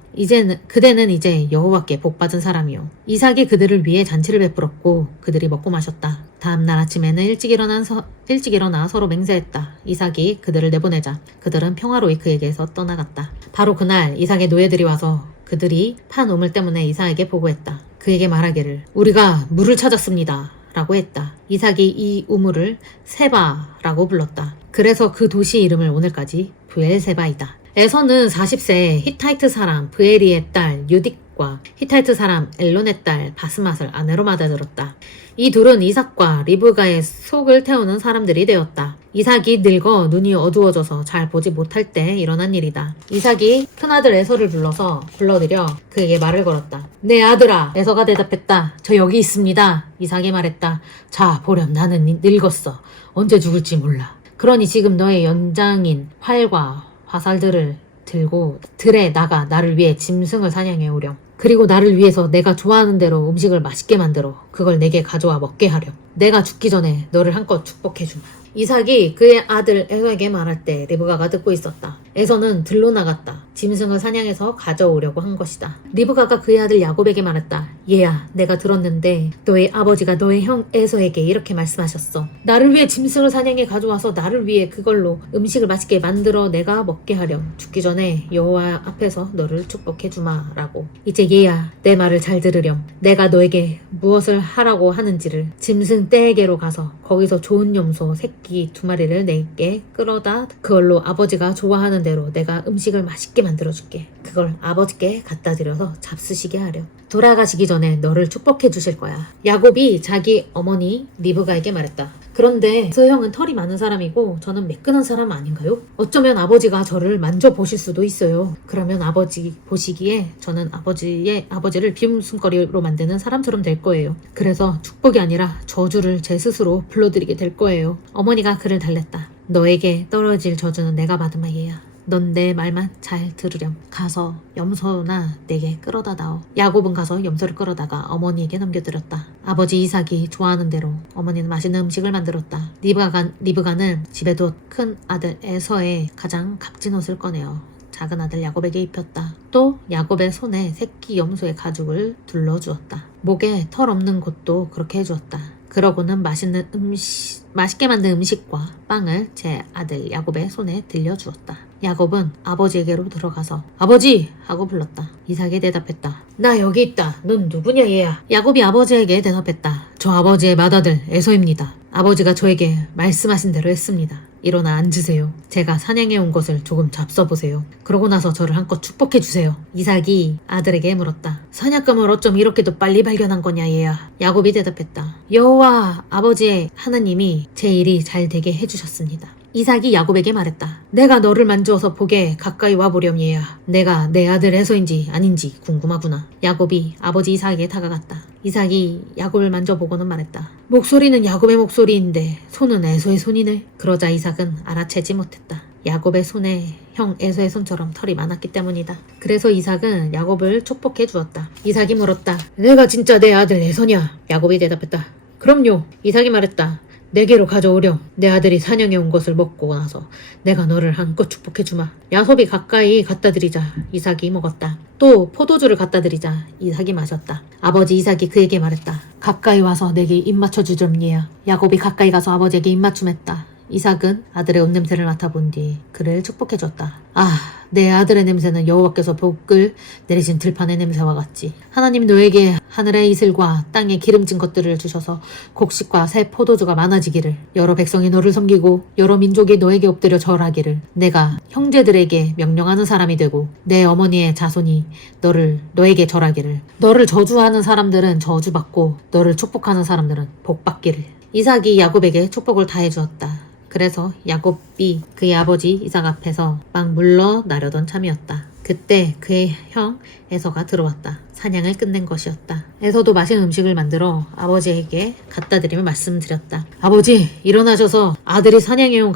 그대는 이제 여호와께 복받은 사람이오. 이삭이 그들을 위해 잔치를 베풀었고 그들이 먹고 마셨다. 다음날 아침에는 일찍 일어나 서로 맹세했다. 이삭이 그들을 내보내자 그들은 평화로이 그에게서 떠나갔다. 바로 그날 이삭의 노예들이 와서 그들이 판 우물 때문에 이삭에게 보고했다. 그에게 말하기를 우리가 물을 찾았습니다. 라고 했다. 이삭이 이 우물을 세바라고 불렀다. 그래서 그 도시 이름을 오늘까지 브엘세바이다. 에서는 40세에 히타이트 사람 브에리의 딸 유딕과 히타이트 사람 엘론의 딸 바스맛을 아내로 맞아들었다. 이 둘은 이삭과 리브가의 속을 태우는 사람들이 되었다. 이삭이 늙어 눈이 어두워져서 잘 보지 못할 때 일어난 일이다. 이삭이 큰아들 에서를 불러들여 그에게 말을 걸었다. 내 아들아. 에서가 대답했다. 저 여기 있습니다. 이삭이 말했다. 자 보렴 나는 늙었어. 언제 죽을지 몰라. 그러니 지금 너의 연장인 활과 화살들을 들고 들에 나가 나를 위해 짐승을 사냥해 오렴. 그리고 나를 위해서 내가 좋아하는 대로 음식을 맛있게 만들어 그걸 내게 가져와 먹게 하렴. 내가 죽기 전에 너를 한껏 축복해주마. 이삭이 그의 아들 에서에게 말할 때 리브가가 듣고 있었다. 에서는 들로 나갔다. 짐승을 사냥해서 가져오려고 한 것이다. 리브가가 그의 아들 야곱에게 말했다. 얘야, 내가 들었는데 너의 아버지가 너의 형 에서에게 이렇게 말씀하셨어. 나를 위해 짐승을 사냥해 가져와서 나를 위해 그걸로 음식을 맛있게 만들어 내가 먹게 하렴. 죽기 전에 여호와 앞에서 너를 축복해주마 라고. 이제 얘야, 내 말을 잘 들으렴. 내가 너에게 무엇을 하라고 하는지를 짐승 떼에게로 가서 거기서 좋은 염소 새끼 2마리를 내게 끌어다 그걸로 아버지가 좋아하는 대로 내가 음식을 맛있게 만들어줄게. 그걸 아버지께 갖다 드려서 잡수시게 하렴. 돌아가시기 전에 너를 축복해 주실 거야. 야곱이 자기 어머니 리브가에게 말했다. 그런데 그 형은 털이 많은 사람이고 저는 매끈한 사람 아닌가요? 어쩌면 아버지가 저를 만져보실 수도 있어요. 그러면 아버지 보시기에 저는 아버지를 비웃음거리로 만드는 사람처럼 될 거예요. 그래서 축복이 아니라 저주를 제 스스로 불러드리게 될 거예요. 어머니가 그를 달랬다. 너에게 떨어질 저주는 내가 받으마 얘야. 넌 내 말만 잘 들으렴. 가서 염소나 내게 끌어다 다오. 야곱은 가서 염소를 끌어다가 어머니에게 넘겨드렸다. 아버지 이삭이 좋아하는 대로 어머니는 맛있는 음식을 만들었다. 리브가는 집에 둔 큰 아들 에서의 가장 값진 옷을 꺼내어 작은 아들 야곱에게 입혔다. 또 야곱의 손에 새끼 염소의 가죽을 둘러주었다. 목에 털 없는 곳도 그렇게 해주었다. 그러고는 맛있게 만든 음식과 빵을 제 아들 야곱의 손에 들려주었다. 야곱은 아버지에게로 들어가서 아버지! 하고 불렀다. 이삭이 대답했다. 나 여기 있다. 넌 누구냐 얘야. 야곱이 아버지에게 대답했다. 저 아버지의 맏아들 에서입니다. 아버지가 저에게 말씀하신 대로 했습니다. 일어나 앉으세요. 제가 사냥해 온 것을 조금 잡숴보세요. 그러고 나서 저를 한껏 축복해 주세요. 이삭이 아들에게 물었다. 사냥감을 어쩜 이렇게도 빨리 발견한 거냐 얘야. 야곱이 대답했다. 여호와 아버지의 하나님이 제 일이 잘 되게 해주셨습니다. 이삭이 야곱에게 말했다. 내가 너를 만져서 보게 가까이 와보렴 얘야. 내가 내 아들 에서인지 아닌지 궁금하구나. 야곱이 아버지 이삭에게 다가갔다. 이삭이 야곱을 만져보고는 말했다. 목소리는 야곱의 목소리인데 손은 에서의 손이네. 그러자 이삭은 알아채지 못했다. 야곱의 손에 형 에서의 손처럼 털이 많았기 때문이다. 그래서 이삭은 야곱을 축복해 주었다. 이삭이 물었다. 내가 진짜 내 아들 에서냐? 야곱이 대답했다. 그럼요. 이삭이 말했다. 내게로 가져오렴. 내 아들이 사냥해 온 것을 먹고 나서 내가 너를 한껏 축복해주마. 야곱이 가까이 갖다 드리자 이삭이 먹었다. 또 포도주를 갖다 드리자 이삭이 마셨다. 아버지 이삭이 그에게 말했다. 가까이 와서 내게 입 맞춰주렴 얘야. 야곱이 가까이 가서 아버지에게 입맞춤했다. 이삭은 아들의 옷냄새를 맡아본 뒤 그를 축복해줬다. 아, 내 아들의 냄새는 여호와께서 복을 내리신 들판의 냄새와 같지. 하나님 너에게 하늘의 이슬과 땅에 기름진 것들을 주셔서 곡식과 새 포도주가 많아지기를, 여러 백성이 너를 섬기고 여러 민족이 너에게 엎드려 절하기를, 내가 형제들에게 명령하는 사람이 되고 내 어머니의 자손이 너에게 절하기를, 너를 저주하는 사람들은 저주받고 너를 축복하는 사람들은 복받기를. 이삭이 야곱에게 축복을 다해 주었다. 그래서 야곱이 그의 아버지 이삭 앞에서 막 물러나려던 참이었다. 그때 그의 형 에서가 들어왔다. 사냥을 끝낸 것이었다. 에서도 맛있는 음식을 만들어 아버지에게 갖다 드리며 말씀드렸다. 아버지, 일어나셔서 아들이 사냥해서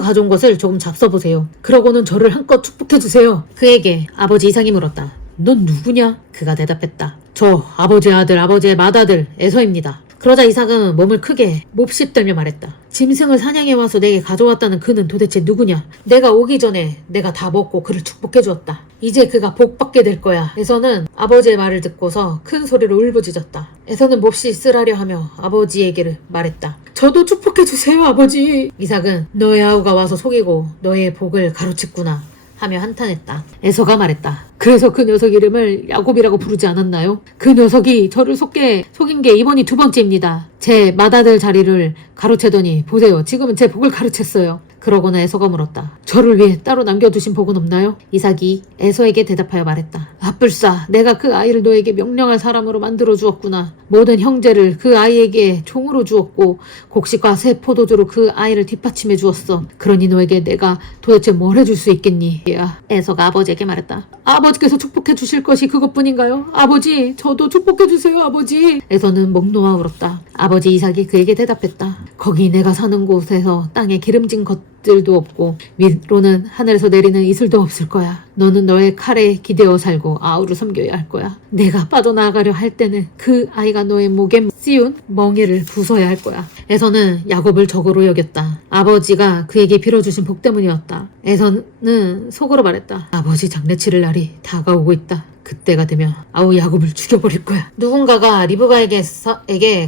가져온 것을 조금 잡숴보세요. 그러고는 저를 한껏 축복해주세요. 그에게 아버지 이삭이 물었다. 넌 누구냐? 그가 대답했다. 저 아버지의 아들, 아버지의 맏아들 에서입니다. 그러자 이삭은 몸을 크게 몹시 떨며 말했다. 짐승을 사냥해와서 내게 가져왔다는 그는 도대체 누구냐? 내가 오기 전에 내가 다 먹고 그를 축복해주었다. 이제 그가 복받게 될 거야. 에서는 아버지의 말을 듣고서 큰 소리로 울부짖었다. 에서는 몹시 쓰라려 하며 아버지에게 말했다. 저도 축복해주세요 아버지. 이삭은 너의 아우가 와서 속이고 너의 복을 가로챘구나 하며 한탄했다. 에서가 말했다. 그래서 그 녀석 이름을 야곱이라고 부르지 않았나요? 그 녀석이 저를 속인 게 이번이 2번째입니다. 제 맏아들 자리를 가로채더니 보세요. 지금은 제 복을 가로챘어요. 그러고는 에서가 물었다. 저를 위해 따로 남겨두신 복은 없나요? 이삭이 에서에게 대답하여 말했다. 아뿔싸, 내가 그 아이를 너에게 명령할 사람으로 만들어 주었구나. 모든 형제를 그 아이에게 종으로 주었고 곡식과 새 포도주로 그 아이를 뒷받침해 주었어. 그러니 너에게 내가 도대체 뭘 해줄 수 있겠니? 에서가 아버지에게 말했다. 아버지께서 축복해 주실 것이 그것뿐인가요? 아버지, 저도 축복해 주세요 아버지. 에서는 목 놓아 울었다. 아버지 이삭이 그에게 대답했다. 거기 내가 사는 곳에서 땅에 기름진 것 잎질도 없고 위로는 하늘에서 내리는 이슬도 없을 거야. 너는 너의 칼에 기대어 살고 아우를 섬겨야 할 거야. 내가 빠져나가려 할 때는 그 아이가 너의 목에 씌운 멍에를 부숴야 할 거야. 에서는 야곱을 적으로 여겼다. 아버지가 그에게 빌어주신 복 때문이었다. 에서는 속으로 말했다. 아버지 장례 치를 날이 다가오고 있다. 그때가 되면 아우 야곱을 죽여버릴 거야. 누군가가 리브가에게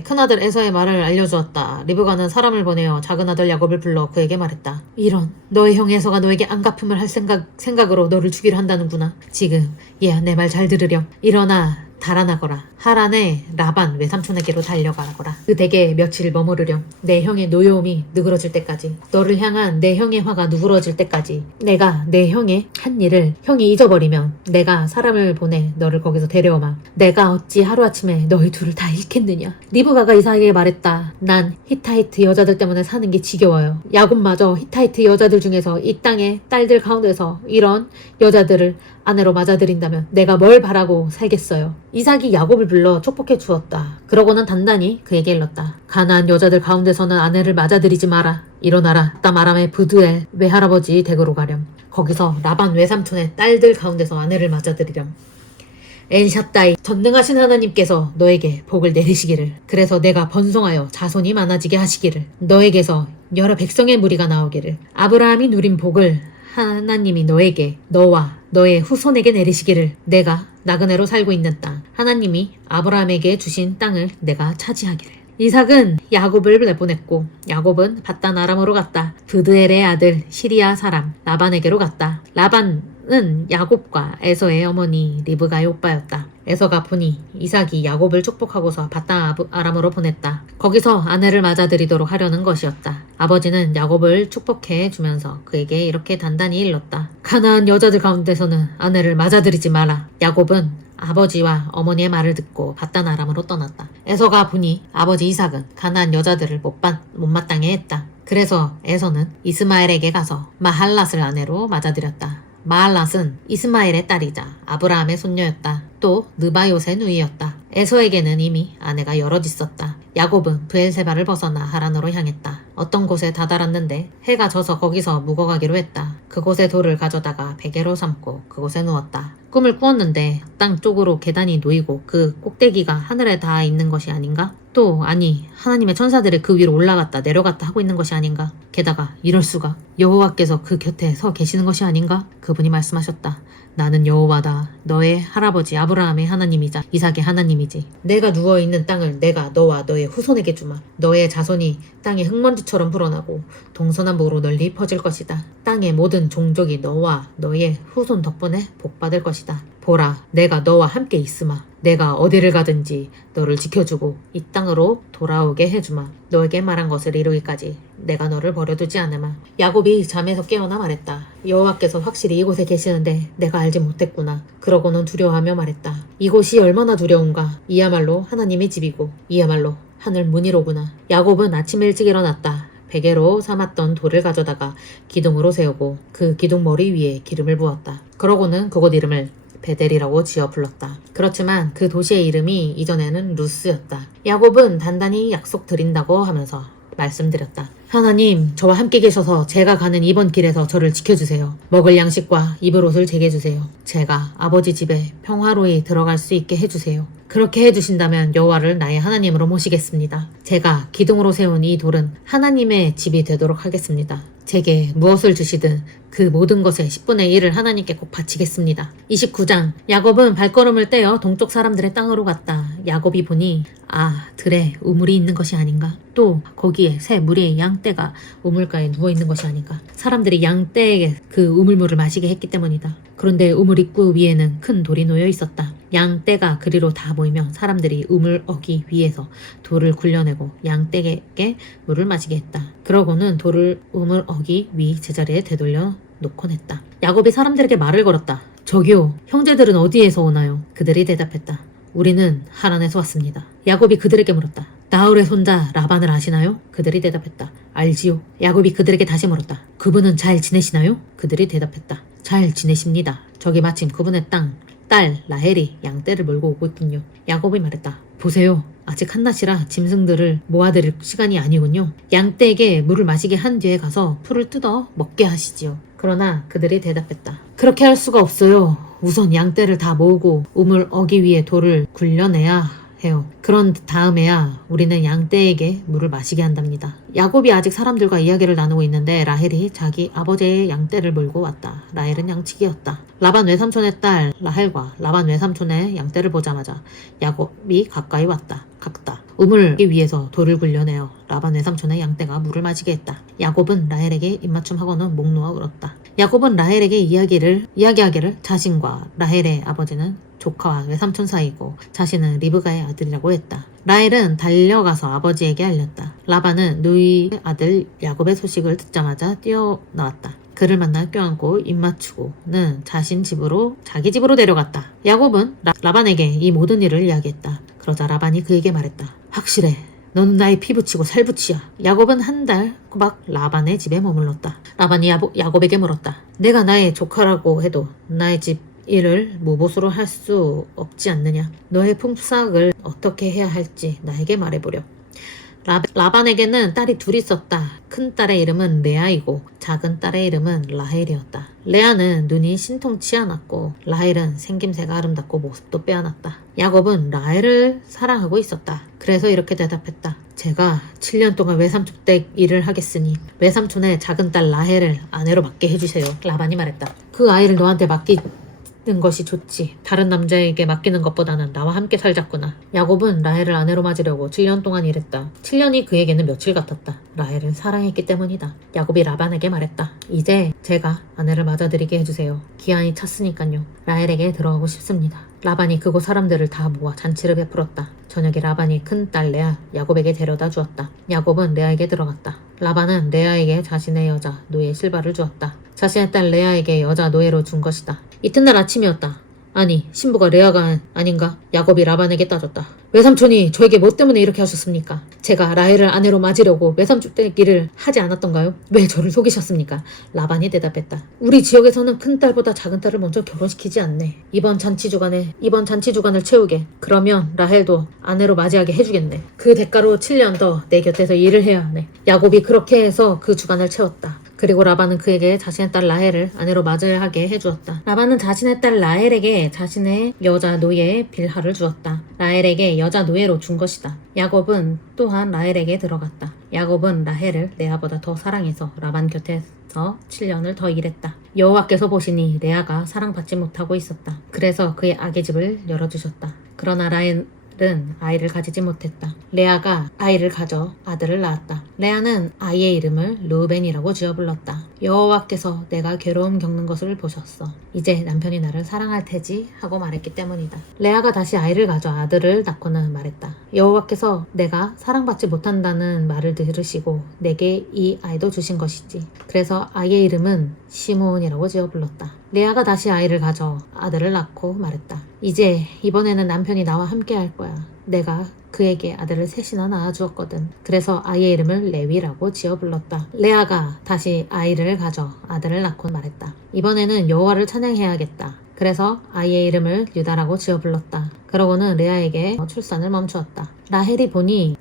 큰아들 에서의 말을 알려주었다. 리브가는 사람을 보내어 작은아들 야곱을 불러 그에게 말했다. 이런 너의 형 에서가 너에게 안갚음을 할 생각으로 너를 죽이려 한다는구나. 지금 얘야 내 말 잘 들으렴. 일어나 달아나거라. 하란의 라반 외삼촌에게로 달려가거라. 그 댁에 며칠 머무르렴. 내 형의 노여움이 누그러질 때까지, 너를 향한 내 형의 화가 누그러질 때까지. 내가 내 형의 한 일을 형이 잊어버리면 내가 사람을 보내 너를 거기서 데려오마. 내가 어찌 하루아침에 너희 둘을 다 잃겠느냐. 리브가가 이삭에게 말했다. 난 히타이트 여자들 때문에 사는 게 지겨워요. 야곱마저 히타이트 여자들 중에서 이 땅의 딸들 가운데서 이런 여자들을 아내로 맞아들인다면 내가 뭘 바라고 살겠어요. 이삭이 야곱을 불러 축복해 주었다. 그러고는 단단히 그에게 일렀다. 가나안 여자들 가운데서는 아내를 맞아들이지 마라. 일어나라. 땀 아람의 브드엘 외할아버지 댁으로 가렴. 거기서 라반 외삼촌의 딸들 가운데서 아내를 맞아들이렴. 엔샤다이 전능하신 하나님께서 너에게 복을 내리시기를, 그래서 내가 번성하여 자손이 많아지게 하시기를, 너에게서 여러 백성의 무리가 나오기를, 아브라함이 누린 복을 하나님이 너에게, 너와 너의 후손에게 내리시기를, 내가 나그네로 살고 있는 땅, 하나님이 아브라함에게 주신 땅을 내가 차지하기를. 이삭은 야곱을 내보냈고 야곱은 바단 아람으로 갔다. 브드엘의 아들 시리아 사람 라반에게로 갔다. 라반은 야곱과 에서의 어머니 리브가의 오빠였다. 에서가 보니 이삭이 야곱을 축복하고서 바단 아람으로 보냈다. 거기서 아내를 맞아들이도록 하려는 것이었다. 아버지는 야곱을 축복해 주면서 그에게 이렇게 단단히 일렀다. 가나안 여자들 가운데서는 아내를 맞아들이지 마라. 야곱은 아버지와 어머니의 말을 듣고 바단 아람으로 떠났다. 에서가 보니 아버지 이삭은 가나안 여자들을 못마땅해 했다. 그래서 에서는 이스마엘에게 가서 마할랏을 아내로 맞아들였다. 마할랏은 이스마엘의 딸이자 아브라함의 손녀였다. 또 느바요의 누이였다. 에서에게는 이미 아내가 여럿 있었다. 야곱은 브엘세바를 벗어나 하란으로 향했다. 어떤 곳에 다다랐는데 해가 져서 거기서 묵어가기로 했다. 그곳에 돌을 가져다가 베개로 삼고 그곳에 누웠다. 꿈을 꾸었는데 땅 쪽으로 계단이 놓이고 그 꼭대기가 하늘에 닿아 있는 것이 아닌가? 또 아니 하나님의 천사들이 그 위로 올라갔다 내려갔다 하고 있는 것이 아닌가? 게다가 이럴 수가, 여호와께서 그 곁에 서 계시는 것이 아닌가? 그분이 말씀하셨다. 나는 여호와다. 너의 할아버지 아브라함의 하나님이자 이삭의 하나님이지. 내가 누워있는 땅을 내가 너와 너의 후손에게 주마. 너의 자손이 땅에 흙먼지처럼 불어나고 동서남북으로 널리 퍼질 것이다. 땅의 모든 종족이 너와 너의 후손 덕분에 복받을 것이다. 보라, 내가 너와 함께 있으마. 내가 어디를 가든지 너를 지켜주고 이 땅으로 돌아오게 해주마. 너에게 말한 것을 이루기까지 내가 너를 버려두지 않으마. 야곱이 잠에서 깨어나 말했다. 여호와께서 확실히 이곳에 계시는데 내가 알지 못했구나. 그러고는 두려워하며 말했다. 이곳이 얼마나 두려운가. 이야말로 하나님의 집이고 이야말로 하늘 문이로구나. 야곱은 아침 일찍 일어났다. 베개로 삼았던 돌을 가져다가 기둥으로 세우고 그 기둥 머리 위에 기름을 부었다. 그러고는 그곳 이름을 베델이라고 지어 불렀다. 그렇지만 그 도시의 이름이 이전에는 루스였다. 야곱은 단단히 약속 드린다고 하면서 말씀드렸다. 하나님, 저와 함께 계셔서 제가 가는 이번 길에서 저를 지켜주세요. 먹을 양식과 입을 옷을 제게 주세요. 제가 아버지 집에 평화로이 들어갈 수 있게 해주세요. 그렇게 해주신다면 여호와를 나의 하나님으로 모시겠습니다. 제가 기둥으로 세운 이 돌은 하나님의 집이 되도록 하겠습니다. 제게 무엇을 주시든 그 모든 것의 10분의 1을 하나님께 꼭 바치겠습니다. 29장. 야곱은 발걸음을 떼어 동쪽 사람들의 땅으로 갔다. 야곱이 보니 들에 우물이 있는 것이 아닌가? 또 거기에 새 무리의 양떼가 우물가에 누워있는 것이 아닌가? 사람들이 양떼에게 그 우물물을 마시게 했기 때문이다. 그런데 우물 입구 위에는 큰 돌이 놓여 있었다. 양떼가 그리로 다 모이면 사람들이 우물 어기 위에서 돌을 굴려내고 양떼에게 물을 마시게 했다. 그러고는 돌을 우물 어기 위 제자리에 되돌려 놓곤 했다. 야곱이 사람들에게 말을 걸었다. 저기요, 형제들은 어디에서 오나요? 그들이 대답했다. 우리는 하란에서 왔습니다. 야곱이 그들에게 물었다. 나홀의 손자 라반을 아시나요? 그들이 대답했다. 알지요. 야곱이 그들에게 다시 물었다. 그분은 잘 지내시나요? 그들이 대답했다. 잘 지내십니다. 저기 마침 그분의 딸 라헬이 양떼를 몰고 오고 있군요. 야곱이 말했다. 보세요. 아직 한낮이라 짐승들을 모아드릴 시간이 아니군요. 양떼에게 물을 마시게 한 뒤에 가서 풀을 뜯어 먹게 하시지요. 그러나 그들이 대답했다. 그렇게 할 수가 없어요. 우선 양떼를 다 모으고 우물 어기 위에 돌을 굴려내야 해요. 그런 다음에야 우리는 양떼에게 물을 마시게 한답니다. 야곱이 아직 사람들과 이야기를 나누고 있는데 라헬이 자기 아버지의 양떼를 몰고 왔다. 라헬은 양치기였다. 라반 외삼촌의 딸 라헬과 라반 외삼촌의 양떼를 보자마자 야곱이 가까이 왔다. 각다. 우물 위에서 돌을 굴려내어 라반 외삼촌의 양떼가 물을 마시게 했다. 야곱은 라헬에게 입맞춤하고는 목 놓아 울었다. 야곱은 라헬에게 이야기하기를 자신과 라헬의 아버지는 조카와 외삼촌 사이고 자신은 리브가의 아들이라고 했다. 라헬은 달려가서 아버지에게 알렸다. 라반은 누이의 아들 야곱의 소식을 듣자마자 뛰어나왔다. 그를 만나 껴안고 입맞추고는 자기 집으로 데려갔다. 야곱은 라반에게 이 모든 일을 이야기했다. 그러자 라반이 그에게 말했다. 확실해. 너는 나의 피부치고 살부치야. 야곱은 한 달 꼬박 라반의 집에 머물렀다. 라반이 야곱에게 물었다. 내가 나의 조카라고 해도 나의 집 일을 무보수로 할 수 없지 않느냐. 너의 품삯을 어떻게 해야 할지 나에게 말해보려. 라반에게는 딸이 둘 있었다. 큰 딸의 이름은 레아이고 작은 딸의 이름은 라헬이었다. 레아는 눈이 신통치 않았고 라헬은 생김새가 아름답고 모습도 빼어났다. 야곱은 라헬을 사랑하고 있었다. 그래서 이렇게 대답했다. 제가 7년 동안 외삼촌 댁 일을 하겠으니 외삼촌의 작은 딸 라헬을 아내로 맡게 해주세요. 라반이 말했다. 그 아이를 너한테 맡기는 것이 좋지. 다른 남자에게 맡기는 것보다는 나와 함께 살자꾸나. 야곱은 라헬을 아내로 맞으려고 7년 동안 일했다. 7년이 그에게는 며칠 같았다. 라헬을 사랑했기 때문이다. 야곱이 라반에게 말했다. 이제 제가 아내를 맞아들이게 해주세요. 기한이 찼으니까요. 라헬에게 들어가고 싶습니다. 라반이 그곳 사람들을 다 모아 잔치를 베풀었다. 저녁에 라반이 큰 딸 레아 야곱에게 데려다 주었다. 야곱은 레아에게 들어갔다. 라반은 레아에게 자신의 여자 노예 실바를 주었다. 자신의 딸 레아에게 여자 노예로 준 것이다. 이튿날 아침이었다. 아니, 신부가 레아가 아닌가? 야곱이 라반에게 따졌다. 외삼촌이 저에게 뭐 때문에 이렇게 하셨습니까? 제가 라헬을 아내로 맞으려고 외삼촌 떼기를 하지 않았던가요? 왜 저를 속이셨습니까? 라반이 대답했다. 우리 지역에서는 큰 딸보다 작은 딸을 먼저 결혼시키지 않네. 이번 잔치 주간을 채우게. 그러면 라헬도 아내로 맞이하게 해주겠네. 그 대가로 7년 더 내 곁에서 일을 해야 하네. 야곱이 그렇게 해서 그 주간을 채웠다. 그리고 라반은 그에게 자신의 딸 라헬을 아내로 맞이하게 해주었다. 라반은 자신의 딸 라헬에게 자신의 여자 노예 빌하를 주었다. 라헬에게 여자 노예로 준 것이다. 야곱은 또한 라헬에게 들어갔다. 야곱은 라헬을 레아보다 더 사랑해서 라반 곁에서 7년을 더 일했다. 여호와께서 보시니 레아가 사랑받지 못하고 있었다. 그래서 그의 아기 집을 열어주셨다. 그러나 라헬은 아이를 가지지 못했다. 레아가 아이를 가져 아들을 낳았다. 레아는 아이의 이름을 르우벤이라고 지어 불렀다. 여호와께서 내가 괴로움 겪는 것을 보셨어. 이제 남편이 나를 사랑할 테지 하고 말했기 때문이다. 레아가 다시 아이를 가져 아들을 낳고는 말했다. 여호와께서 내가 사랑받지 못한다는 말을 들으시고 내게 이 아이도 주신 것이지. 그래서 아이의 이름은 시므온이라고 지어 불렀다. 레아가 다시 아이를 가져 아들을 낳고 말했다. 이번에는 남편이 나와 함께 할 거야. 내가 그에게 아들을 셋이나 낳아주었거든. 그래서 아이의 이름을 레위라고 지어 불렀다. 레아가 다시 아이를 가져 아들을 낳고 말했다. 이번에는 여호와를 찬양해야겠다. 그래서 아이의 이름을 유다라고 지어 불렀다. 그러고는 레아에게 출산을 멈추었다. 라헬이 보니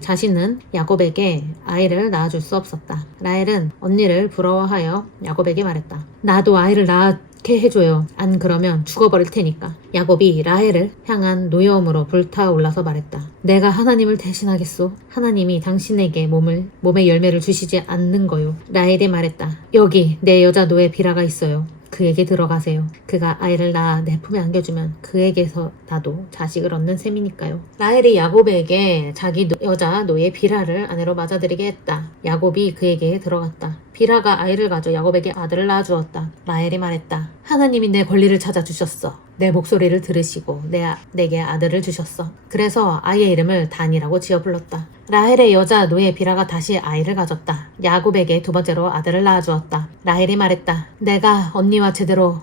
자신은 야곱에게 아이를 낳아줄 수 없었다. 라헬은 언니를 부러워하여 야곱에게 말했다. 나도 아이를 낳게 해줘요. 안 그러면 죽어버릴 테니까. 야곱이 라헬을 향한 노여움으로 불타올라서 말했다. 내가 하나님을 대신하겠소. 하나님이 당신에게 몸의 열매를 주시지 않는 거요. 라헬이 말했다. 여기 내 여자 노예 비라가 있어요. 그에게 들어가세요. 그가 아이를 낳아 내 품에 안겨주면 그에게서 나도 자식을 얻는 셈이니까요. 라헬이 야곱에게 자기 여자 노예 비라를 아내로 맞아들이게 했다. 야곱이 그에게 들어갔다. 비라가 아이를 가져 야곱에게 아들을 낳아주었다. 라헬이 말했다. 하나님이 내 권리를 찾아주셨어. 내 목소리를 들으시고 내게 아들을 주셨어. 그래서 아이의 이름을 단이라고 지어 불렀다. 라헬의 여자 노예 비라가 다시 아이를 가졌다. 야곱에게 두 번째로 아들을 낳아주었다. 라헬이 말했다. 내가 언니와 제대로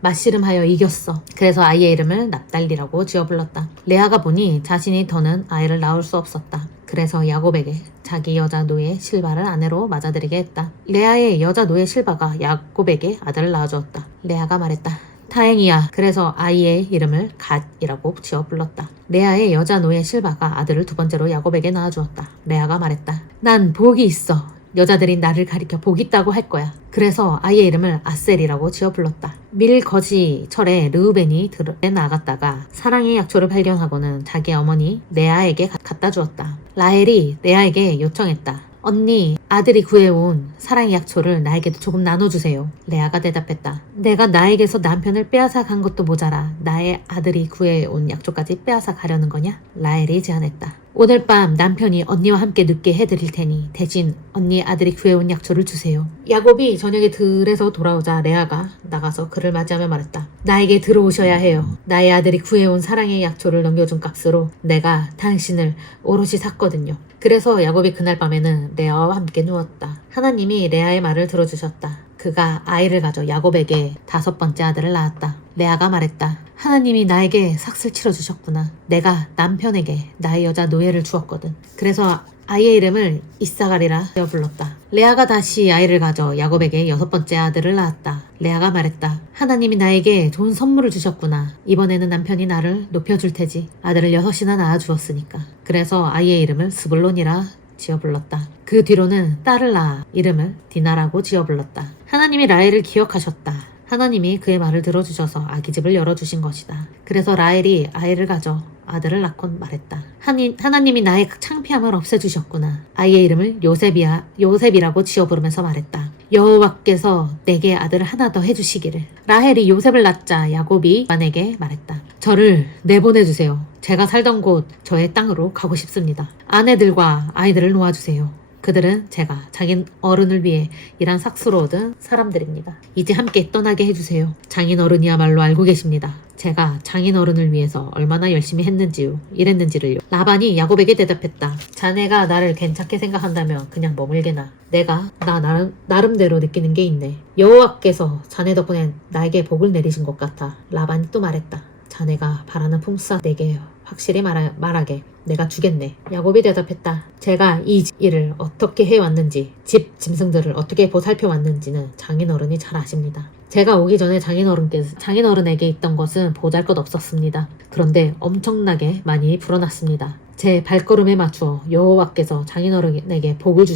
맞씨름하여 이겼어. 그래서 아이의 이름을 납달리라고 지어 불렀다. 레아가 보니 자신이 더는 아이를 낳을 수 없었다. 그래서 야곱에게 자기 여자 노예 실바를 아내로 맞아들이게 했다. 레아의 여자 노예 실바가 야곱에게 아들을 낳아주었다. 레아가 말했다. 다행이야. 그래서 아이의 이름을 갓이라고 지어 불렀다. 레아의 여자 노예 실바가 아들을 두 번째로 야곱에게 낳아주었다. 레아가 말했다. 난 복이 있어. 여자들이 나를 가리켜 복 있다고 할 거야. 그래서 아이의 이름을 아셀이라고 지어 불렀다. 밀거지철에 르우벤이 들에 나갔다가 사랑의 약초를 발견하고는 자기 어머니 레아에게 갖다 주었다. 라헬이 레아에게 요청했다. 언니, 아들이 구해온 사랑의 약초를 나에게도 조금 나눠주세요. 레아가 대답했다. 내가 나에게서 남편을 빼앗아 간 것도 모자라 나의 아들이 구해온 약초까지 빼앗아 가려는 거냐? 라헬이 제안했다. 오늘 밤 남편이 언니와 함께 눕게 해드릴 테니 대신 언니 아들이 구해온 약초를 주세요. 야곱이 저녁에 들에서 돌아오자 레아가 나가서 그를 맞이하며 말했다. 나에게 들어오셔야 해요. 나의 아들이 구해온 사랑의 약초를 넘겨준 값으로 내가 당신을 오롯이 샀거든요. 그래서 야곱이 그날 밤에는 레아와 함께 누웠다. 하나님이 레아의 말을 들어주셨다. 그가 아이를 가져 야곱에게 5번째 아들을 낳았다. 레아가 말했다. 하나님이 나에게 삭슬 치러주셨구나. 내가 남편에게 나의 여자 노예를 주었거든. 그래서 아이의 이름을 이사갈이라 되어 불렀다. 레아가 다시 아이를 가져 야곱에게 6번째 아들을 낳았다. 레아가 말했다. 하나님이 나에게 좋은 선물을 주셨구나. 이번에는 남편이 나를 높여줄 테지. 아들을 6이나 낳아주었으니까. 그래서 아이의 이름을 스불론이라 지어 불렀다. 그 뒤로는 딸을 낳아 이름을 디나라고 지어 불렀다. 하나님이 라헬을 기억하셨다. 하나님이 그의 말을 들어주셔서 아기집을 열어주신 것이다. 그래서 라헬이 아이를 가져 아들을 낳곤 말했다. 하나님이 나의 창피함을 없애주셨구나. 아이의 이름을 요셉이라고 지어 부르면서 말했다. 여호와께서 내게 아들을 하나 더 해주시기를. 라헬이 요셉을 낳자 야곱이 라반에게 말했다. 저를 내보내주세요. 제가 살던 곳 저의 땅으로 가고 싶습니다. 아내들과 아이들을 놓아주세요. 그들은 제가 장인 어른을 위해 일한 삭수로 얻은 사람들입니다. 이제 함께 떠나게 해주세요. 장인 어른이야말로 알고 계십니다. 제가 장인 어른을 위해서 얼마나 열심히 일했는지를요. 라반이 야곱에게 대답했다. 자네가 나를 괜찮게 생각한다면 그냥 머물게나. 내가 나름대로 느끼는 게 있네. 여호와께서 자네 덕분에 나에게 복을 내리신 것 같아. 라반이 또 말했다. 자네가 바라는 품삯 내게 확실히 말하게. 내가 주겠네. 야곱이 대답했다. 제가 이 일을 어떻게 해왔는지, 집 짐승들을 어떻게 보살펴왔는지는 장인어른이 잘 아십니다. 제가 오기 전에 장인어른에게 있던 것은 보잘것없었습니다. 그런데 엄청나게 많이 불어났습니다. 제 발걸음에 맞추어 여호와께서 장인어른에게 복을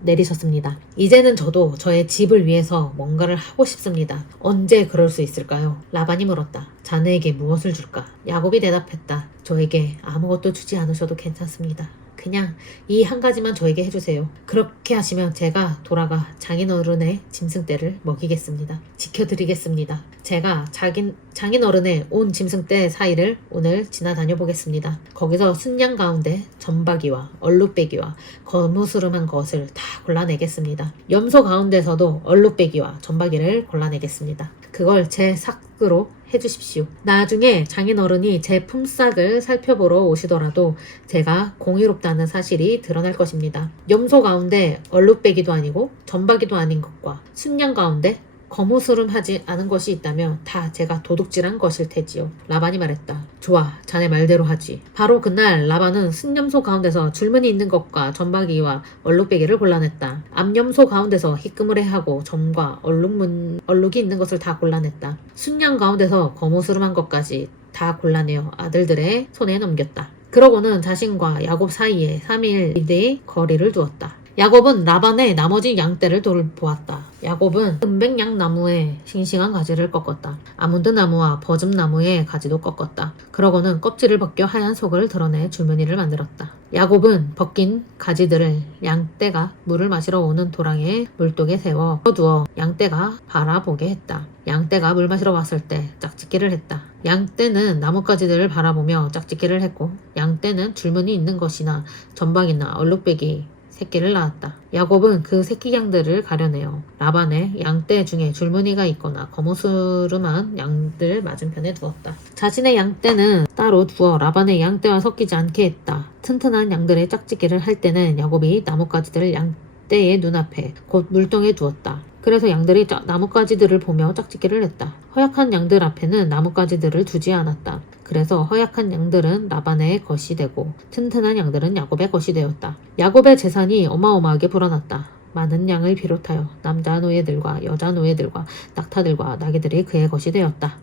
내리셨습니다. 이제는 저도 저의 집을 위해서 뭔가를 하고 싶습니다. 언제 그럴 수 있을까요? 라반이 물었다. 자네에게 무엇을 줄까? 야곱이 대답했다. 저에게 아무것도 주지 않으셔도 괜찮습니다. 그냥 이 한 가지만 저에게 해주세요. 그렇게 하시면 제가 돌아가 장인어른의 짐승떼를 먹이겠습니다. 지켜드리겠습니다. 제가 장인어른의 온 짐승떼 사이를 오늘 지나다녀 보겠습니다. 거기서 순양 가운데 점박이와 얼룩배기와 거무스름한 것을 다 골라내겠습니다. 염소 가운데서도 얼룩배기와 점박이를 골라내겠습니다. 그걸 제 삭으로 해주십시오. 나중에 장인어른이 제 품삯을 살펴보러 오시더라도 제가 공의롭다는 사실이 드러날 것입니다. 염소 가운데 얼룩배기도 아니고 점박이도 아닌 것과 순양 가운데 거무스름하지 않은 것이 있다면 다 제가 도둑질한 것일 테지요. 라반이 말했다. 좋아, 자네 말대로 하지. 바로 그날 라반은 순염소 가운데서 줄무늬 있는 것과 점박이와 얼룩배기를 골라냈다. 암염소 가운데서 희끄무레하고 점과 얼룩이 있는 것을 다 골라냈다. 순양 가운데서 거무스름한 것까지 다 골라내어 아들들의 손에 넘겼다. 그러고는 자신과 야곱 사이에 3일의 거리를 두었다. 야곱은 라반의 나머지 양떼를 돌보았다. 야곱은 은백양나무에 싱싱한 가지를 꺾었다. 아몬드나무와 버즘나무의 가지도 꺾었다. 그러고는 껍질을 벗겨 하얀 속을 드러내 줄무늬를 만들었다. 야곱은 벗긴 가지들을 양떼가 물을 마시러 오는 도랑의 물독에 세워 두어 양떼가 바라보게 했다. 양떼가 물 마시러 왔을 때 짝짓기를 했다. 양떼는 나뭇가지들을 바라보며 짝짓기를 했고 양떼는 줄무늬 있는 것이나 점박이나 얼룩배기 새끼를 낳았다. 야곱은 그 새끼 양들을 가려내어 라반의 양떼 중에 줄무늬가 있거나 거무스름한 양들 맞은편에 두었다. 자신의 양떼는 따로 두어 라반의 양떼와 섞이지 않게 했다. 튼튼한 양들의 짝짓기를 할 때는 야곱이 나뭇가지들을 양떼의 눈앞에 곧 물동에 두었다. 그래서 양들이 나뭇가지들을 보며 짝짓기를 했다. 허약한 양들 앞에는 나뭇가지들을 두지 않았다. 그래서 허약한 양들은 라반의 것이 되고 튼튼한 양들은 야곱의 것이 되었다. 야곱의 재산이 어마어마하게 불어났다. 많은 양을 비롯하여 남자 노예들과 여자 노예들과 낙타들과 나귀들이 그의 것이 되었다.